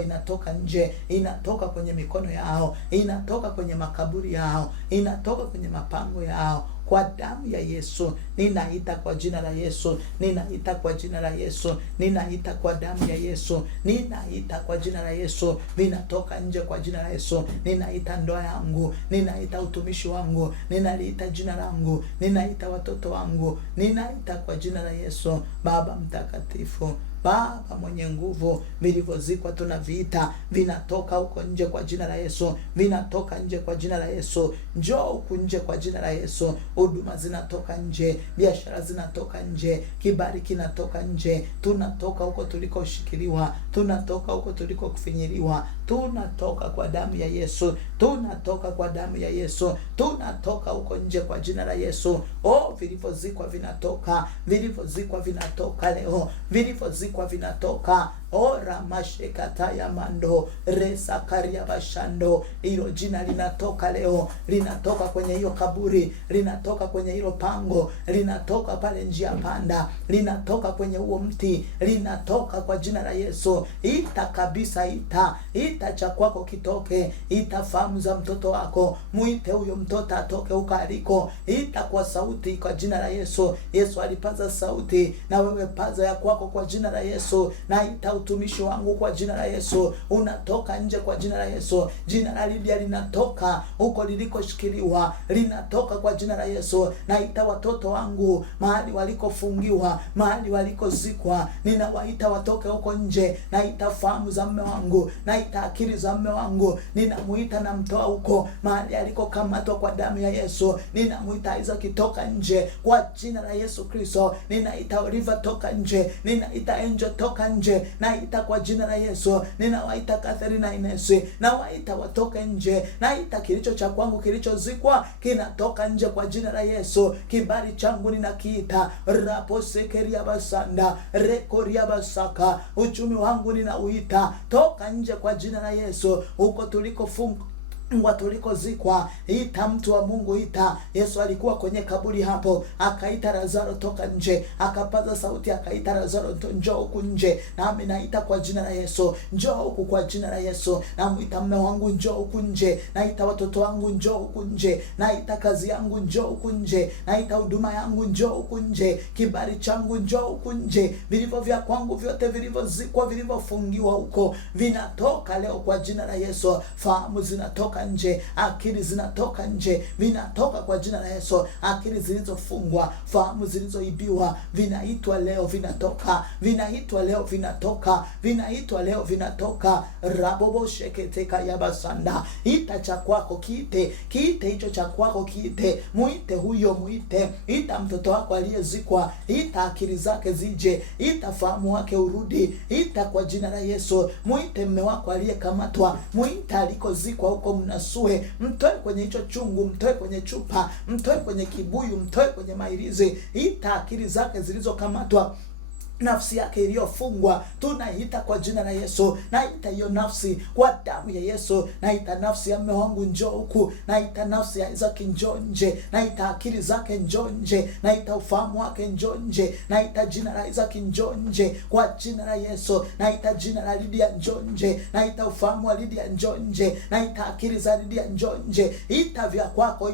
inatoka nje, inatoka kwenye mikono yao, inatoka kwenye makaburi yao, inatoka kwenye mapango yao, kwa damu ya Yesu. Ninaita kwa jina la Yesu, ninaita kwa jina la Yesu, ninaita kwa damu ya Yesu, ninaita kwa jina la Yesu. Vinatoka nje kwa jina la Yesu. Ninaita ndoa yangu, ninaita utumishi wangu, ninaita jina langu, ninaita watoto wangu, ninaita kwa jina la Yesu. Baba mtakatifu, Baba mwenye nguvu, vilivyozikwa tunaviita, vinatoka huko nje kwa jina la Yesu, vinatoka nje kwa jina la Yesu. Njoo huku nje kwa jina la Yesu. Huduma zinatoka nje, biashara zinatoka nje, kibali kinatoka nje. Tunatoka huko tulikoshikiliwa, tunatoka huko tulikokufinyiliwa, tunatoka kwa damu ya Yesu, tunatoka kwa damu ya Yesu, tunatoka huko nje kwa jina la Yesu. Vilivyozikwa vinatoka, vilivyozikwa vinatoka leo, vilivyozikwa vinatoka. Ramashekata ya mando resa karia bashando. Hilo jina linatoka leo, linatoka kwenye hiyo kaburi, linatoka kwenye hilo pango, linatoka pale njia panda, linatoka kwenye huo mti, linatoka kwa jina la Yesu. Ita kabisa, ita cha kwako kitoke, ita fahamu za mtoto wako, muite huyo mtoto atoke huko aliko. Ita kwa sauti kwa jina la Yesu. Yesu alipaza sauti, na wewe paza ya kwako kwa jina la Yesu. Na ita utumishi wangu kwa jina la Yesu, unatoka nje kwa jina la Yesu. Jina la Lydia linatoka huko lilikoshikiliwa, linatoka kwa jina la Yesu. Naita watoto wangu mahali walikofungiwa, mahali walikozikwa, ninawaita watoke huko nje. Naita fahamu za mume wangu, naita akili za mume wangu, ninamuita na mtoa huko mahali alikokamatwa kwa damu ya Yesu. Ninamuita Isaac kitoka nje kwa jina la Yesu Kristo. Ninaita Oliver toka nje, ninaita Angel toka nje, naita kwa jina la Yesu. Ninawaita Catherine na Ines, nawaita watoke nje. Naita kilicho cha kwangu kilichozikwa kinatoka nje kwa jina la Yesu. Kibali changu ninakiita, raposekeria basanda rekoria basaka. Uchumi wangu ninauita toka nje kwa jina la Yesu. Huko tulikofunga tulikozikwa, ita mtu wa Mungu, ita. Yesu alikuwa kwenye kaburi hapo, akaita Lazaro toka nje, akapaza sauti akaita Lazaro, njoo huku nje. Nami naita kwa jina la Yesu, njoo huku kwa jina la Yesu. Namuita mume wangu, njoo huku nje. Naita watoto wangu, njoo huku nje. Naita kazi yangu, njoo huku nje. Naita huduma yangu, njoo huku nje. Kibali changu, njoo huku nje. Vilivyo vya kwangu vyote vilivyozikwa, vilivyofungiwa huko, vinatoka leo kwa jina la Yesu. Fahamu zinatoka nje, akili zinatoka nje, vinatoka kwa jina la Yesu. Akili zilizofungwa, fahamu zilizoibiwa, vinaitwa leo vinatoka, vinaitwa leo vinatoka, vinaitwa leo vinatoka. Rabobo sheketeka yabasanda. Ita cha kwako kiite, kiite hicho cha kwako kiite, muite huyo, muite. Ita mtoto wako aliyezikwa, ita akili zake zije, ita fahamu wake urudi, ita kwa jina la Yesu. Muite mume wako aliyekamatwa, muite alikozikwa huko, mnasue, mtoe kwenye hicho chungu, mtoe kwenye chupa, mtoe kwenye kibuyu, mtoe kwenye mairizi. Ita akili zake zilizokamatwa, nafsi yake iliyofungwa tunaita kwa jina la Yesu. Naita hiyo nafsi kwa damu ya Yesu. Naita nafsi ya mume wangu njoo huku. Naita nafsi ya Isaac njoo nje. Naita akili zake njoo nje. Naita ufahamu wake njoo nje. Naita jina la Isaac njoo nje kwa jina la Yesu. Naita jina la Lydia njoo nje. Naita ufahamu wa Lydia njoo nje. Naita akili za Lydia njoo nje. Ita vya kwako,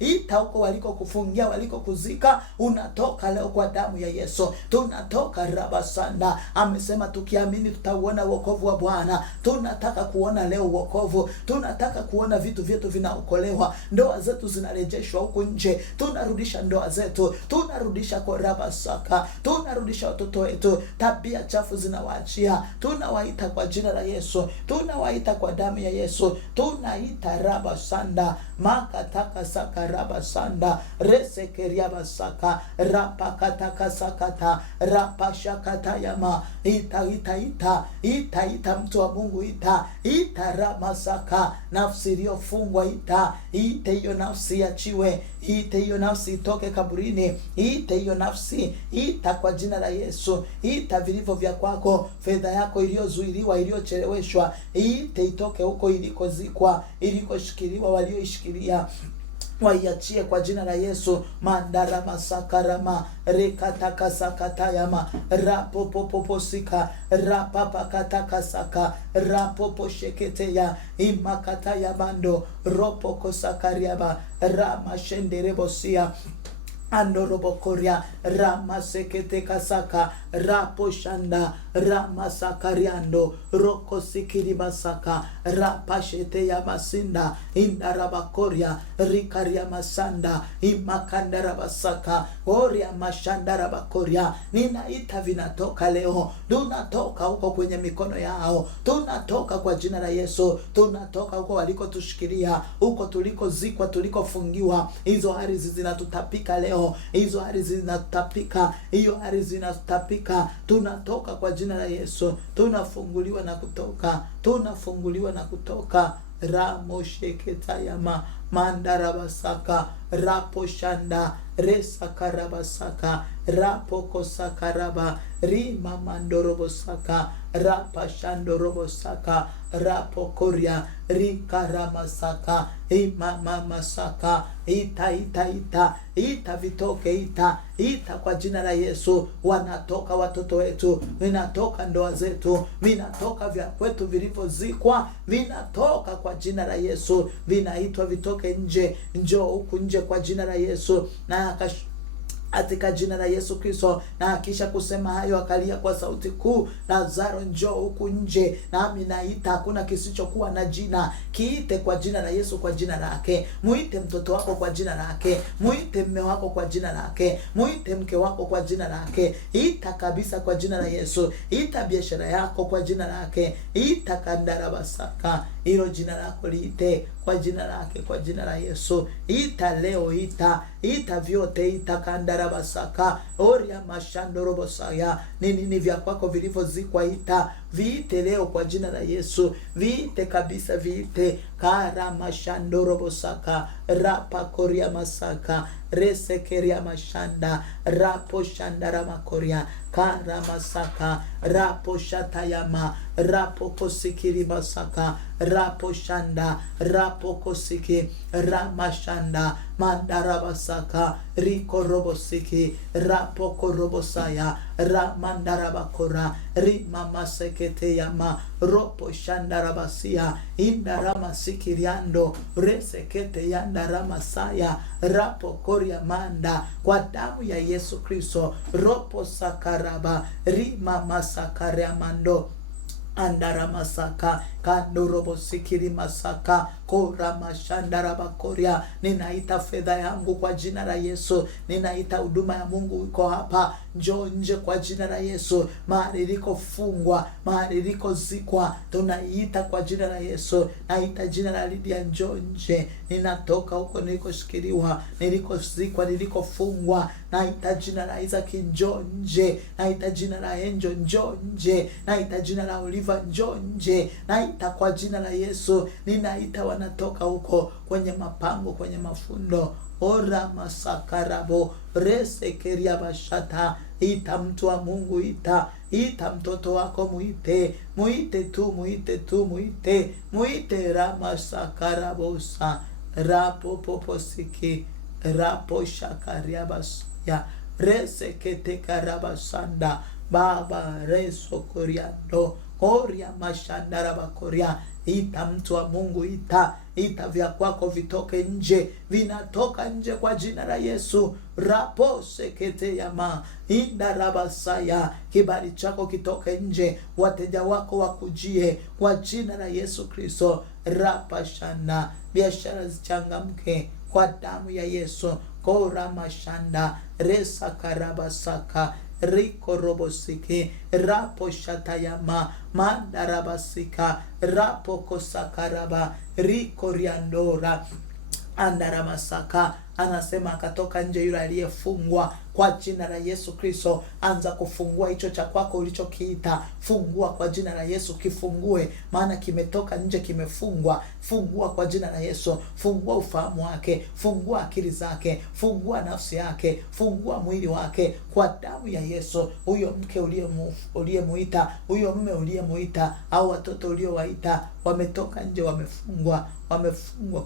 ita huko waliko kufungia, waliko kuzika, unatoka leo kwa damu ya Yesu. Tunatoka rabasanda. Amesema tukiamini tutauona wokovu wa Bwana. Tunataka kuona leo wokovu. Tunataka kuona vitu vyetu vinaokolewa. Ndoa zetu zinarejeshwa huko nje. Tunarudisha ndoa zetu. Tunarudisha kwa rabasaka. Tunarudisha watoto wetu. Tabia chafu zinawaachia. Tunawaita kwa jina la Yesu. Tunawaita kwa damu ya Yesu. Tunaita rabasanda. Makataka saka rabasanda. Resekeria basaka. Rapakataka sakata. Rapashakata yama. Ita mtu wa Mungu, ita ramasaka. Nafsi iliyofungwa ite hiyo nafsi achiwe. Ite hiyo nafsi itoke kaburini. Ite hiyo nafsi, ita kwa jina la Yesu. Ita vilivyo vya kwako, fedha yako iliyozuiliwa, iliyocheleweshwa, ite itoke huko ilikozikwa, ilikoshikiliwa, walioishikilia waiachie kwa jina la Yesu. Mandara masakarama rekataka sakatayama rapopoposika rapapakataka saka rapoposheketeya imakataya bando ropokosakariaba ramashenderebosia andorobokoria ramasekete kasaka raposhanda ramasakariando rokosikiri basaka rapashete ya masinda indarabakoria rikaria masanda imakandara basaka oria mashandara bakoria. Ninaita vinatoka leo. Tunatoka huko kwenye mikono yao. Tunatoka kwa jina la Yesu. Tunatoka huko waliko tushikilia, huko tuliko zikwa, tuliko fungiwa. Hizo ardhi zinatutapika leo. Hizo ardhi zinatapika. Hiyo ardhi zinatapika. Tunatoka kwa jina la Yesu. Tunafunguliwa na kutoka. Tunafunguliwa na kutoka. Ramosheketayama mandarabasaka raposhanda resakarabasaka rapokosakaraba rima mandorobosaka rapashandorobosaka rapokoria rikaramasaka imamamasaka ita vitoke, ita kwa jina la Yesu. Wanatoka watoto wetu, vinatoka ndoa zetu, vinatoka vya kwetu vilivyozikwa, vinatoka kwa jina la Yesu. Vinaitwa vitoke nje. Njoo huku nje kwa jina la Yesu. Na katika jina la Yesu Kristo. Na akisha kusema hayo akalia kwa sauti kuu, Lazaro njoo huku nje. Nami naita, hakuna kisichokuwa na jina. Kiite kwa jina la Yesu, kwa jina lake. Muite mtoto wako kwa jina lake. Muite mume wako kwa jina lake. Muite mke wako kwa jina lake. Ita kabisa kwa jina la Yesu. Ita biashara yako kwa jina lake. Ita kandarabasaka. Hilo jina lako liite kwa jina lake, kwa jina la Yesu. Ita leo, ita vyote, ita kandarabasaka oria mashandorobosaya. Nini vya kwako vilivyozikwa, viite leo kwa jina la Yesu. Viite kabisa, viite kara mashandorobosaka rapa koria masaka resekeria mashanda rapo shandara makoria kara masaka rapo shatayama rapo kosikiri masaka rapo shanda rapo kosiki ramashanda mandarabasaka riko robosiki rapo korobosaya ramandarabakora rimamasekete yama ropo shandarabasia indaramasiki resekete yandaramasaya rapo koria manda. Kwa damu ya Yesu Kristo ropo sakaraba rimamasakaria mando andaramasaka kandorobo sikiri masaka kora mashandarabakoria. Ninaita fedha yangu kwa jina la Yesu. Ninaita huduma ya Mungu iko hapa. Njoo nje kwa jina la Yesu. Mahali liko fungwa, mahali liko zikwa, tunaiita kwa jina la Yesu. Naita jina la Lydia, njoo nje. Ninatoka huko nilikoshikiliwa, nilikozikwa, nilikofungwa. Naita jina la Isaac, njoo nje. Naita jina la Angel, njoo nje. Naita jina la Oliver, njoo nje. Naita kwa jina la Yesu. Ninaita wanatoka huko kwenye mapango, kwenye mafundo, ora masakarabo resekeria bashata. Ita mtu wa Mungu, ita mtoto wako, muite tu ramasakarabosa rapo poposiki rapo shakariabasya resekete karabasanda baba reso koriando koria mashandara koria. Ita mtu wa Mungu, ita vya kwako vitoke nje, vinatoka nje kwa jina la Yesu. Rapo sekete yama inda rabasaya, kibali chako kitoke nje, wateja wako wakujie kwa jina la Yesu Kristo. Rapashana, biashara zichangamke kwa damu ya Yesu. Kora mashanda resa karabasaka riko robosiki rapo shatayama mandarabasika rapo kosakaraba riko riandora andaramasaka. Anasema akatoka nje yule aliyefungwa kwa jina la Yesu Kristo. Anza kufungua hicho cha kwako ulichokiita. Fungua kwa jina la Yesu, kifungue, maana kimetoka nje, kimefungwa. Fungua kwa jina la Yesu. Fungua ufahamu wake, fungua akili zake, fungua nafsi yake, fungua mwili wake kwa damu ya Yesu. Huyo mke uliyemuita, huyo mume uliyemuita, au watoto uliowaita wametoka nje, wamefungwa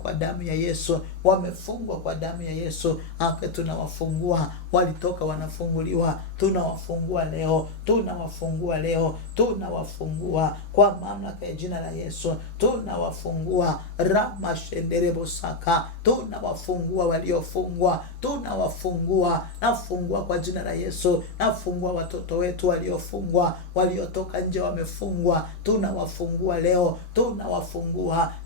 kwa damu ya Yesu, wamefungwa kwa damu ya Yesu. Aka tunawafungua, walitoka wanafunguliwa, tunawafungua leo, tunawafungua kwa mamlaka ya jina la Yesu. Tunawafungua rama shenderebo saka, tunawafungua waliofungwa, tunawafungua. Nafungua kwa jina la Yesu, nafungua watoto wetu waliofungwa, waliotoka nje wamefungwa, tunawafungua leo,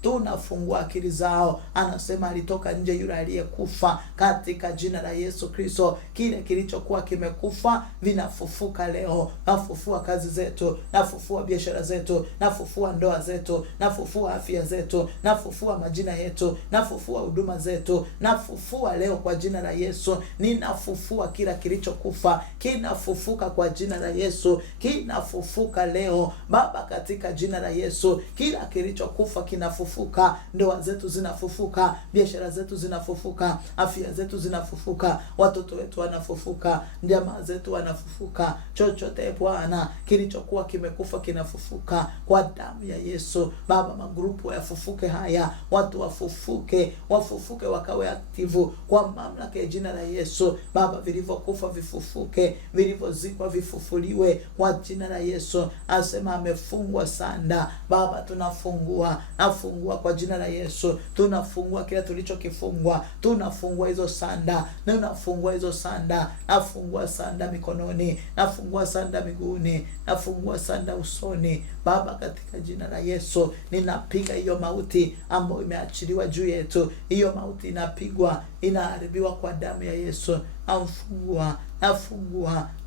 tunafungua akili zao. Anasema alitoka nje yule aliyekufa katika jina la Yesu Kristo. Kile kilichokuwa kimekufa vinafufuka leo. Nafufua kazi zetu, nafufua biashara zetu, nafufua ndoa zetu, nafufua afya zetu, nafufua majina yetu, nafufua huduma zetu, nafufua leo kwa jina la Yesu. Ninafufua kila kilichokufa, kinafufuka kwa jina la Yesu, kinafufuka leo Baba, katika jina la Yesu. Kila kilichokufa kinafufuka. Ndoa zetu zinafufuka, biashara zetu zinafufuka, afya zetu zinafufuka, watoto wetu wanafufuka, jamaa zetu wanafufuka. Chochote Bwana kilichokuwa kimekufa kinafufuka kwa damu ya Yesu. Baba, magrupu yafufuke haya, watu wafufuke wakawe aktivu kwa mamlaka ya jina la Yesu. Baba, vilivyokufa vifufuke, vilivyozikwa vifufuliwe kwa jina la Yesu. Asema amefungwa sanda. Baba, tunafungua, nafungua kwa jina la Yesu. Tunafungua kila tulichokifungwa, tunafungua hizo sanda, nafungua hizo sanda, nafungua sanda mikononi, nafungua sanda miguuni, nafungua sanda usoni. Baba, katika jina la Yesu ninapiga hiyo mauti ambayo imeachiliwa juu yetu. Hiyo mauti inapigwa, inaharibiwa kwa damu ya Yesu.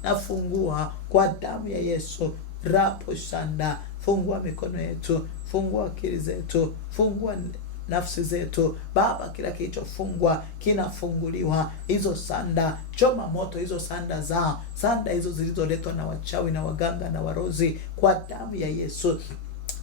Nafungua kwa damu ya Yesu. Rapo shanda. Fungua mikono yetu, fungua akili zetu, fungua nafsi zetu Baba. Kila kilichofungwa kinafunguliwa. Hizo sanda, choma moto hizo sanda zao, sanda hizo zilizoletwa na wachawi na waganga na warozi kwa damu ya Yesu.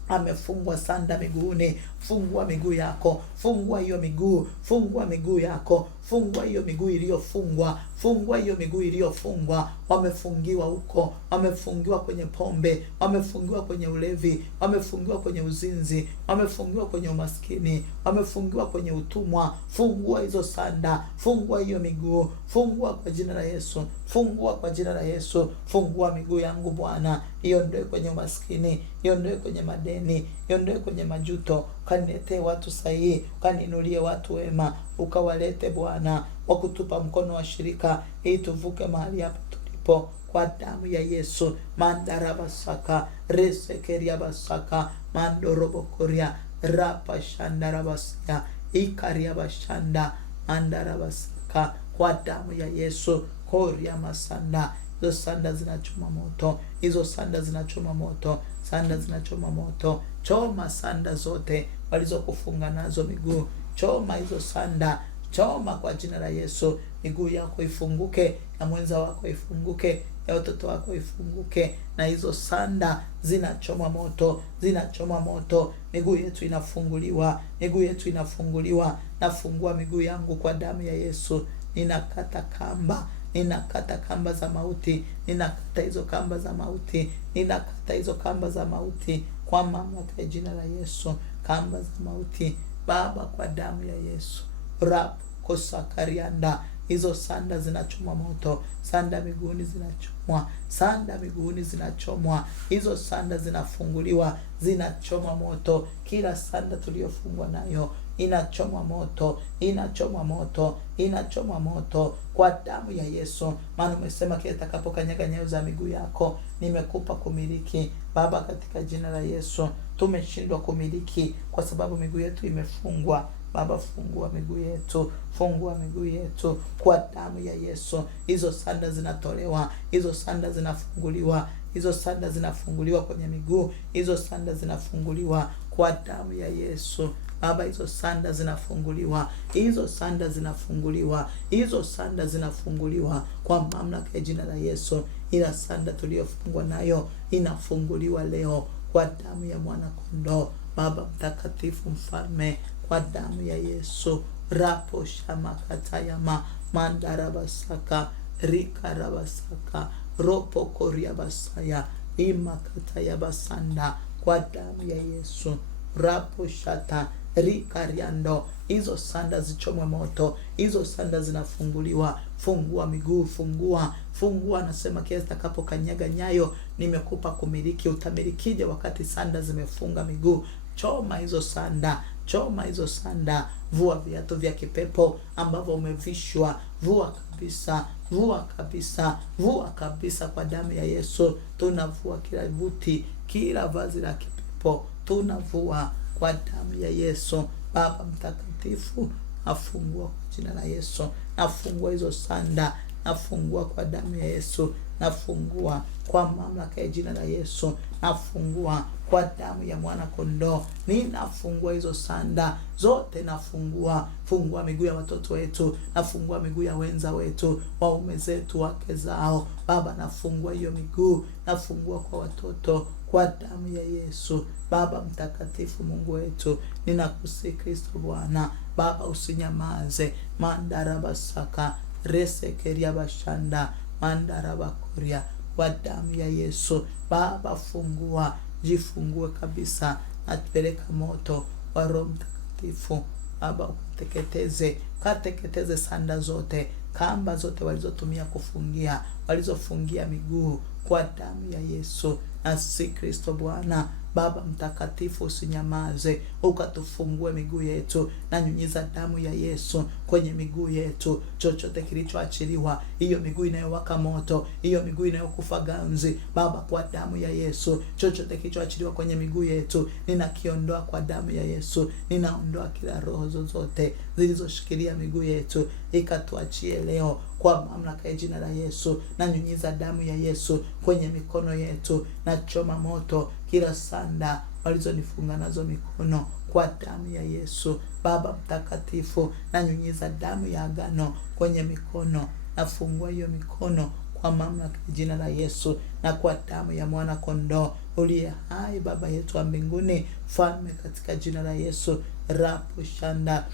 Amefungwa sanda miguuni. Fungua miguu yako, fungua hiyo miguu, fungua miguu yako, fungua hiyo miguu iliyofungwa, fungua hiyo miguu iliyofungwa. Wamefungiwa huko, wamefungiwa kwenye pombe, wamefungiwa kwenye ulevi, wamefungiwa kwenye uzinzi, wamefungiwa kwenye umaskini, wamefungiwa kwenye utumwa. Fungua hizo sanda, fungua hiyo miguu, fungua kwa jina la Yesu, fungua kwa jina la Yesu. Fungua miguu yangu Bwana, iondoe kwenye umaskini, iondoe kwenye madeni, iondoe kwenye majuto. Kaniletee watu sahihi, kaninulie watu wema, ukawalete Bwana wa kutupa mkono wa shirika ili tuvuke mahali hapa tulipo kwa damu ya Yesu. Mandarabasaka resekeriabasaka mandorobokoria rapa shandarabasia ikariabashanda mandarabasaka kwa damu ya Yesu. Koria masanda. Hizo sanda zinachoma moto, hizo sanda zinachoma moto, sanda zinachoma moto. Choma sanda zote walizokufunga nazo miguu, choma hizo sanda, choma kwa jina la Yesu. Miguu yako ifunguke, ya mwenza wako ifunguke, ya watoto wako ifunguke, na hizo sanda zinachoma moto, zinachoma moto. Miguu yetu inafunguliwa, miguu yetu inafunguliwa. Nafungua miguu yangu kwa damu ya Yesu. Ninakata kamba, ninakata kamba za mauti, ninakata hizo kamba za mauti, ninakata hizo kamba za mauti kwa mamlaka ya jina la Yesu. Kamba za mauti Baba, kwa damu ya Yesu. Rap kosakarianda, hizo sanda zinachoma moto, sanda miguuni zinachomwa, sanda miguuni zinachomwa, hizo sanda zinafunguliwa, zinachoma moto. Kila sanda tuliyofungwa nayo inachoma moto, inachoma moto, inachoma moto kwa damu ya Yesu. Maana umesema kile takapokanyaga nyayo za miguu yako nimekupa kumiliki. Baba, katika jina la Yesu, tumeshindwa kumiliki kwa sababu miguu yetu imefungwa. Baba, fungua miguu yetu, fungua miguu yetu kwa damu ya Yesu. Hizo sanda zinatolewa, hizo sanda zinafunguliwa, hizo sanda zinafunguliwa kwenye miguu, hizo sanda zinafunguliwa kwa damu ya Yesu. Baba, hizo sanda zinafunguliwa, hizo sanda zinafunguliwa, hizo sanda zinafunguliwa kwa mamlaka ya jina la Yesu. Ila sanda tuliyofungwa nayo inafunguliwa leo kwa damu ya mwana kondoo. Baba mtakatifu, mfalme, kwa damu ya Yesu. Rapo shamakatayama mandarabasaka rikarabasaka ropo koriabasaya imakatayabasanda kwa damu ya Yesu. Rapo shata rikariando, hizo sanda zichomwe moto, hizo sanda zinafunguliwa. Fungua miguu, fungua, fungua. Nasema kile takapokanyaga nyayo nimekupa kumiliki. Utamiliki wakati sanda zimefunga miguu. Choma hizo sanda, choma hizo sanda. Vua viatu vya kipepo ambavyo umevishwa, vua kabisa, vua kabisa, vua kabisa kwa damu ya Yesu. Tunavua kila buti, kila vazi la kipepo, tunavua kwa damu ya Yesu. Baba mtakatifu, nafungua kwa jina la Yesu. Nafungua hizo sanda, nafungua kwa damu ya Yesu. Nafungua kwa mamlaka ya jina la Yesu. Nafungua kwa damu ya mwana kondoo. Ninafungua hizo sanda zote, nafungua. Fungua miguu ya watoto wetu, nafungua miguu ya wenza wetu, waume zetu, wake zao. Baba, nafungua hiyo miguu, nafungua kwa watoto kwa damu ya Yesu. Baba mtakatifu, Mungu wetu, ninakusihi Kristo Bwana. Baba, usinyamaze. Mandarabasaka resekeria bashanda mandarabakoria kwa damu ya Yesu. Baba, fungua, jifungue kabisa. Atupeleka moto wa Roho Mtakatifu. Baba, ukateketeze, kateketeze sanda zote, kamba zote walizotumia kufungia, walizofungia miguu kwa damu ya Yesu. Nasi Kristo Bwana, Baba mtakatifu, usinyamaze, ukatufungue miguu yetu. Na nyunyiza damu ya Yesu kwenye miguu yetu. Chochote kilichoachiliwa, hiyo miguu inayowaka moto, hiyo miguu inayokufa ganzi, Baba, kwa damu ya Yesu, chochote kilichoachiliwa kwenye miguu yetu ninakiondoa kwa damu ya Yesu. Ninaondoa kila roho zozote zilizoshikilia miguu yetu, ikatuachie leo kwa mamlaka ya jina la Yesu. Na nyunyiza damu ya Yesu kwenye mikono yetu, na choma moto kila sanda walizonifunga nazo mikono kwa damu ya Yesu. Baba mtakatifu, na nyunyiza damu ya agano kwenye mikono, nafungua hiyo mikono kwa mamlaka ya jina la Yesu, na kwa damu ya mwana kondoo uliye hai. Baba yetu wa mbinguni, Mfalme, katika jina la Yesu. Rapu shanda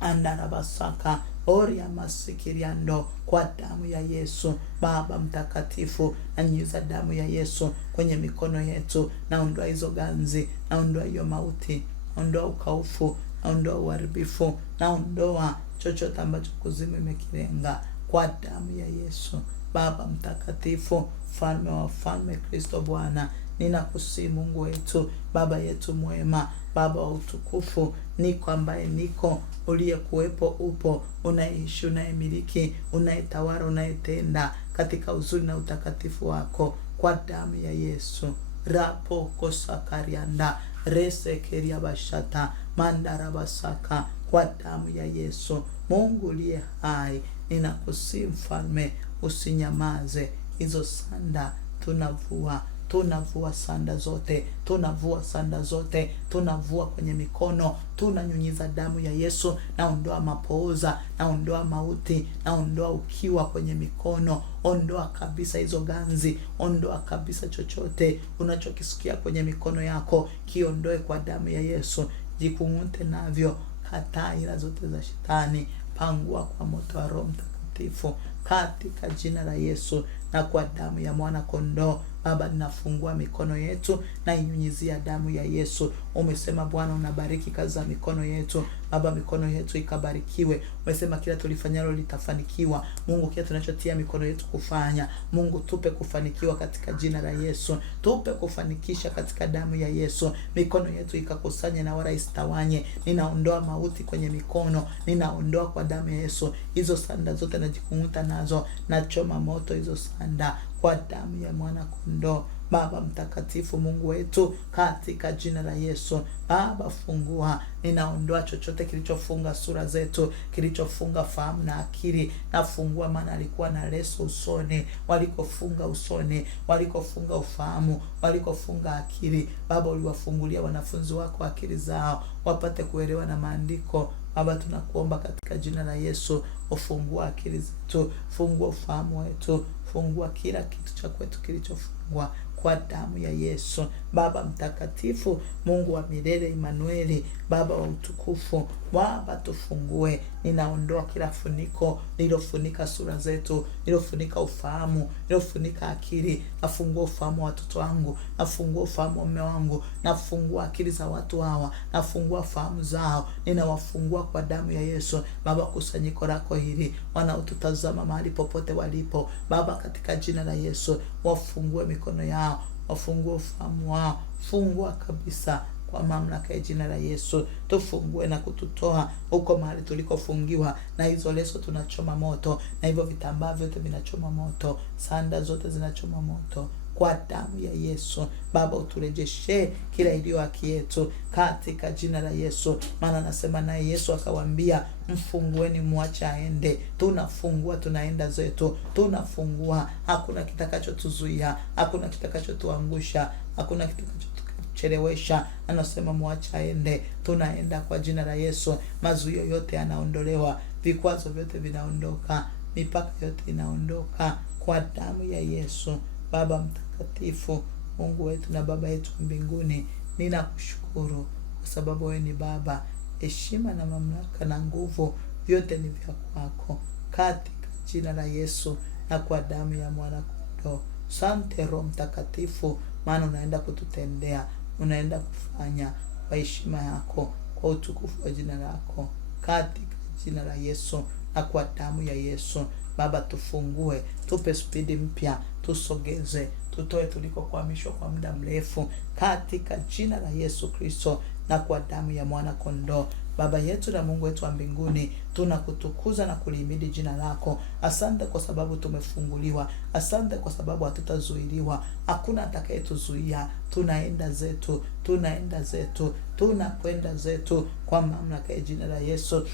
andarabasaka oria masikiriando kwa damu ya Yesu. Baba mtakatifu, anyuza damu ya Yesu kwenye mikono yetu. Naondoa hizo ganzi, naondoa hiyo mauti, naondoa ukaufu, naondoa uharibifu, naondoa chochote ambacho kuzimu imekilenga kwa damu ya Yesu. Baba mtakatifu, Mfalme wa wafalme, Kristo Bwana, ninakusihi Mungu wetu, Baba yetu mwema, Baba wa utukufu, niko ambaye niko, uliyekuwepo upo, unaishi, unayemiliki, unayetawala, unayetenda katika uzuri na utakatifu wako kwa damu ya Yesu. Rapo kosakarianda resekeria bashata mandarabasaka kwa damu ya Yesu. Mungu uliye hai, ninakusihi Mfalme, usinyamaze. Hizo sanda tunavua tunavua sanda zote, tunavua sanda zote, tunavua kwenye mikono, tunanyunyiza damu ya Yesu, naondoa mapooza, naondoa mauti, naondoa ukiwa kwenye mikono, ondoa kabisa hizo ganzi, ondoa kabisa chochote unachokisikia kwenye mikono yako, kiondoe kwa damu ya Yesu, jikung'ute navyo, kataa ila zote za shetani, pangua kwa moto wa Roho Mtakatifu katika jina la Yesu na kwa damu ya mwana kondoo. Baba, ninafungua mikono yetu na inyunyizia damu ya Yesu. Umesema Bwana unabariki kazi za mikono yetu. Baba, mikono yetu ikabarikiwe. Umesema kila tulifanyalo litafanikiwa. Mungu, kila tunachotia mikono yetu kufanya, Mungu tupe kufanikiwa katika jina la Yesu. Tupe kufanikisha katika damu ya Yesu. Mikono yetu ikakusanye na wala isitawanye. Ninaondoa mauti kwenye mikono, ninaondoa kwa damu ya Yesu. Hizo sanda zote najikung'uta nazo, nachoma moto hizo sanda kwa damu ya mwana kondoo. Baba mtakatifu, Mungu wetu, katika jina la Yesu, Baba fungua, ninaondoa chochote kilichofunga sura zetu, kilichofunga fahamu na akili. Nafungua, maana alikuwa na leso usoni, walikofunga usoni, walikofunga ufahamu, walikofunga akili. Baba, uliwafungulia wanafunzi wako akili zao, wapate kuelewa na maandiko. Baba, tunakuomba katika jina la Yesu, ufungua akili zetu, fungua ufahamu wetu, fungua kila kitu cha kwetu kilichofungwa kwa damu ya Yesu. Baba mtakatifu, Mungu wa milele, Emanueli, Baba wa utukufu, Baba tufungue. Ninaondoa kila funiko lilofunika sura zetu, lilofunika ufahamu, lilofunika akili. Nafungua ufahamu wa watoto wangu, nafungua ufahamu wa mume wangu, nafungua akili za watu hawa, nafungua fahamu zao, ninawafungua kwa damu ya Yesu. Baba, kusanyiko lako hili, wanaotutazama mahali popote walipo, Baba, katika jina la Yesu, wafungue mikono yao, wafungue ufahamu wao, fungua kabisa kwa mamlaka ya jina la Yesu. Tufungue na kututoa huko mahali tulikofungiwa, na hizo leso tunachoma moto, na hivyo vitambaa vyote vinachoma moto, sanda zote zinachoma moto kwa damu ya Yesu. Baba, uturejeshe kila iliyo haki yetu katika jina la Yesu. Maana nasema naye Yesu akawaambia, mfungueni muache aende. Tunafungua, tunaenda zetu, tunafungua. Hakuna kitakachotuzuia, hakuna kitakachotuangusha, hakuna kitakachotuchelewesha. Anasema muache aende, tunaenda kwa jina la Yesu. Mazuio yote yanaondolewa, vikwazo vyote vinaondoka, mipaka yote inaondoka kwa damu ya Yesu. Baba mtakatifu, Mungu wetu na Baba yetu mbinguni, ninakushukuru kwa sababu wewe ni Baba. Heshima na mamlaka na nguvu vyote ni vya kwako, katika jina la Yesu na kwa damu ya mwana kondoo. Asante Roho Mtakatifu, maana unaenda kututendea, unaenda kufanya kwa heshima yako, kwa utukufu wa jina lako, katika jina la Yesu na kwa damu ya Yesu. Baba, tufungue, tupe spidi mpya, tusogeze, tutoe tulikokwamishwa kwa muda mrefu, katika jina la Yesu Kristo na kwa damu ya mwana kondoo. Baba yetu na Mungu wetu wa mbinguni, tunakutukuza na kulihimidi jina lako. Asante kwa sababu tumefunguliwa, asante kwa sababu hatutazuiliwa, hakuna atakayetuzuia. Tunaenda zetu, tunaenda zetu, tunakwenda zetu kwa mamlaka ya jina la Yesu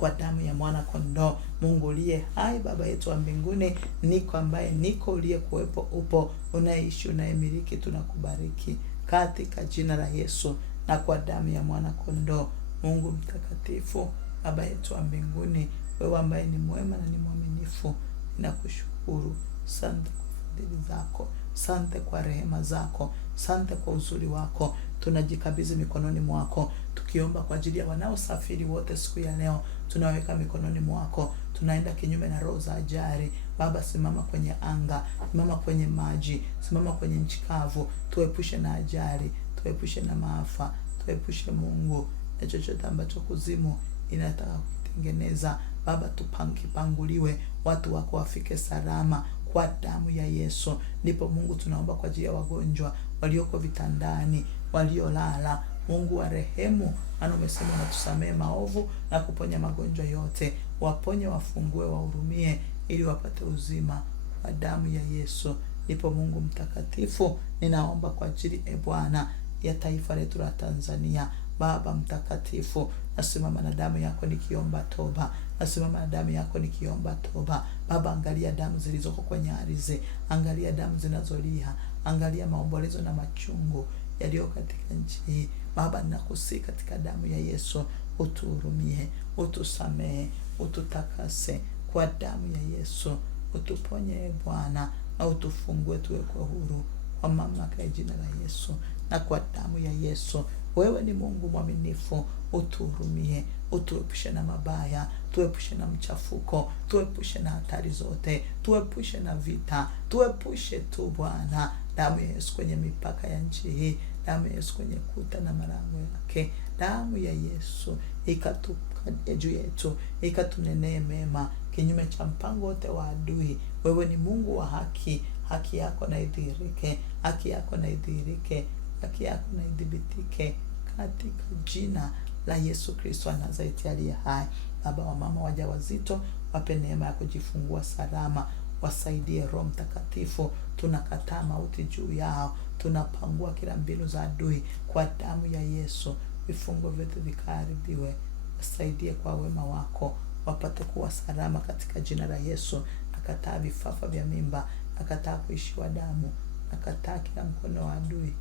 kwa damu ya mwana kondoo. Mungu uliye hai, Baba yetu wa mbinguni, niko ambaye niko, uliye kuwepo upo, unaishi, unayemiliki, tunakubariki katika jina la Yesu na kwa damu ya mwana kondoo. Mungu mtakatifu, Baba yetu wa mbinguni, wewe ambaye ni mwema na ni mwaminifu, ninakushukuru. Asante kwa fadhili zako, asante kwa rehema zako, asante kwa uzuri wako. Tunajikabidhi mikononi mwako, tukiomba kwa ajili ya wanaosafiri wote siku ya leo. Tunaweka mikononi mwako, tunaenda kinyume na roho za ajali. Baba, simama kwenye anga, simama kwenye maji, simama kwenye nchi kavu. Tuepushe na ajali, tuepushe na maafa, tuepushe Mungu na chochote ambacho kuzimu inataka kutengeneza. Baba, tupanguliwe, watu wako wafike salama kwa damu ya Yesu. Ndipo Mungu tunaomba kwa ajili ya wagonjwa walioko vitandani, waliolala. Mungu wa rehemu, maana umesema unatusamehe maovu na kuponya magonjwa yote. Waponye, wafungue, wahurumie ili wapate uzima kwa damu ya Yesu. Ndipo Mungu mtakatifu, ninaomba kwa ajili Bwana ya taifa letu la Tanzania. Baba mtakatifu, nasimama na damu yako nikiomba toba, nasimama na damu yako nikiomba toba. Baba, angalia damu zilizoko kwenye ardhi, angalia damu zinazolia, Angalia maombolezo na machungu yaliyo katika nchi hii. Baba, ninakusihi katika damu ya Yesu, utuhurumie, utusamehe, ututakase kwa damu ya Yesu. Utuponye Bwana, na utufungue tuwekwe huru kwa mamlaka ya jina la Yesu na kwa damu ya Yesu. Wewe ni Mungu mwaminifu, utuhurumie, utuepushe na mabaya, tuepushe na mchafuko, tuepushe na hatari zote, tuepushe na vita, tuepushe tu Bwana. Damu ya Yesu kwenye mipaka ya nchi hii, damu ya Yesu kwenye kuta na malango yake, damu ya Yesu ikatukaje juu yetu, ikatunenee mema kinyume cha mpango wote wa adui. Wewe ni Mungu wa haki, haki yako na idhihirike, haki yako na idhihirike, haki yako na idhibitike katika jina la Yesu Kristo wa Nazareti aliye hai. Baba, wa mama wajawazito wape neema ya kujifungua salama, wasaidie Roho Mtakatifu. Tunakataa mauti juu yao, tunapangua kila mbinu za adui kwa damu ya Yesu. Vifungo vyote vikaharibiwe, wasaidie kwa wema wako, wapate kuwa salama katika jina la Yesu. Nakataa vifafa vya mimba, nakataa kuishiwa damu, nakataa kila mkono wa adui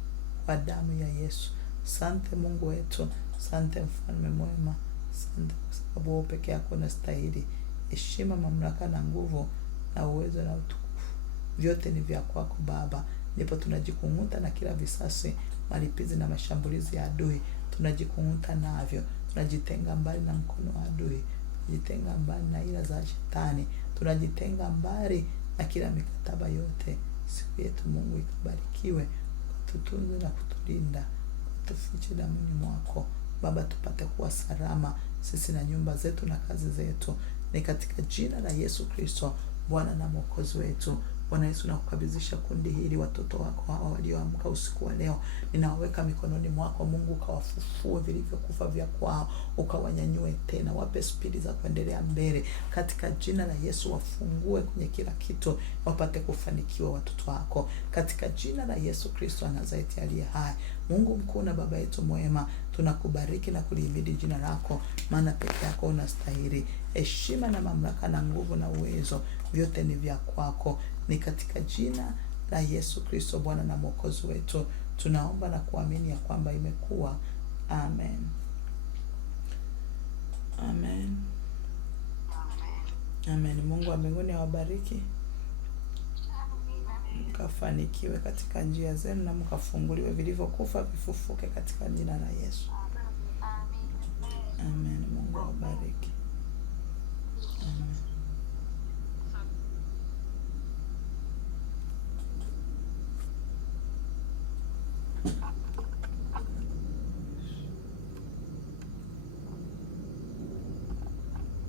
kwa damu ya Yesu. Asante Mungu wetu, asante mfalme mwema, asante kwa sababu wewe peke yako unastahili. Heshima, mamlaka na nguvu na uwezo na utukufu vyote ni vya kwako Baba. Ndipo tunajikung'uta na kila visasi, malipizi na mashambulizi ya adui, tunajikung'uta navyo. Tunajitenga mbali na mkono wa adui, tunajitenga mbali na ila za shetani, tunajitenga mbali na kila mikataba yote. Siku yetu Mungu ikabarikiwe, tutunze na kutulinda, tufiche damuni mwako Baba, tupate kuwa salama sisi na nyumba zetu na kazi zetu, ni katika jina la Yesu Kristo Bwana na Mwokozi wetu. Bwana Yesu, nakukabidhisha kundi hili, watoto wako hawa walioamka usiku wa leo, ninaweka mikononi mwako Mungu. Ukawafufue vilivyokufa vya kwao, ukawanyanyue tena, wape spidi za kuendelea mbele katika jina la Yesu. Wafungue kwenye kila kitu, wapate kufanikiwa watoto wako katika jina la Yesu Kristo wa Nazareti aliye hai. Mungu mkuu na Baba yetu mwema, tunakubariki na kulihimidi jina lako, maana peke yako unastahili. Heshima na mamlaka na nguvu na uwezo vyote ni vya kwako, ni katika jina la Yesu Kristo Bwana na Mwokozi wetu tunaomba na kuamini ya kwamba imekuwa. Amen. Amen. Amen. Mungu wa mbinguni awabariki, mkafanikiwe katika njia zenu na mkafunguliwe, vilivyokufa vifufuke katika jina la Yesu.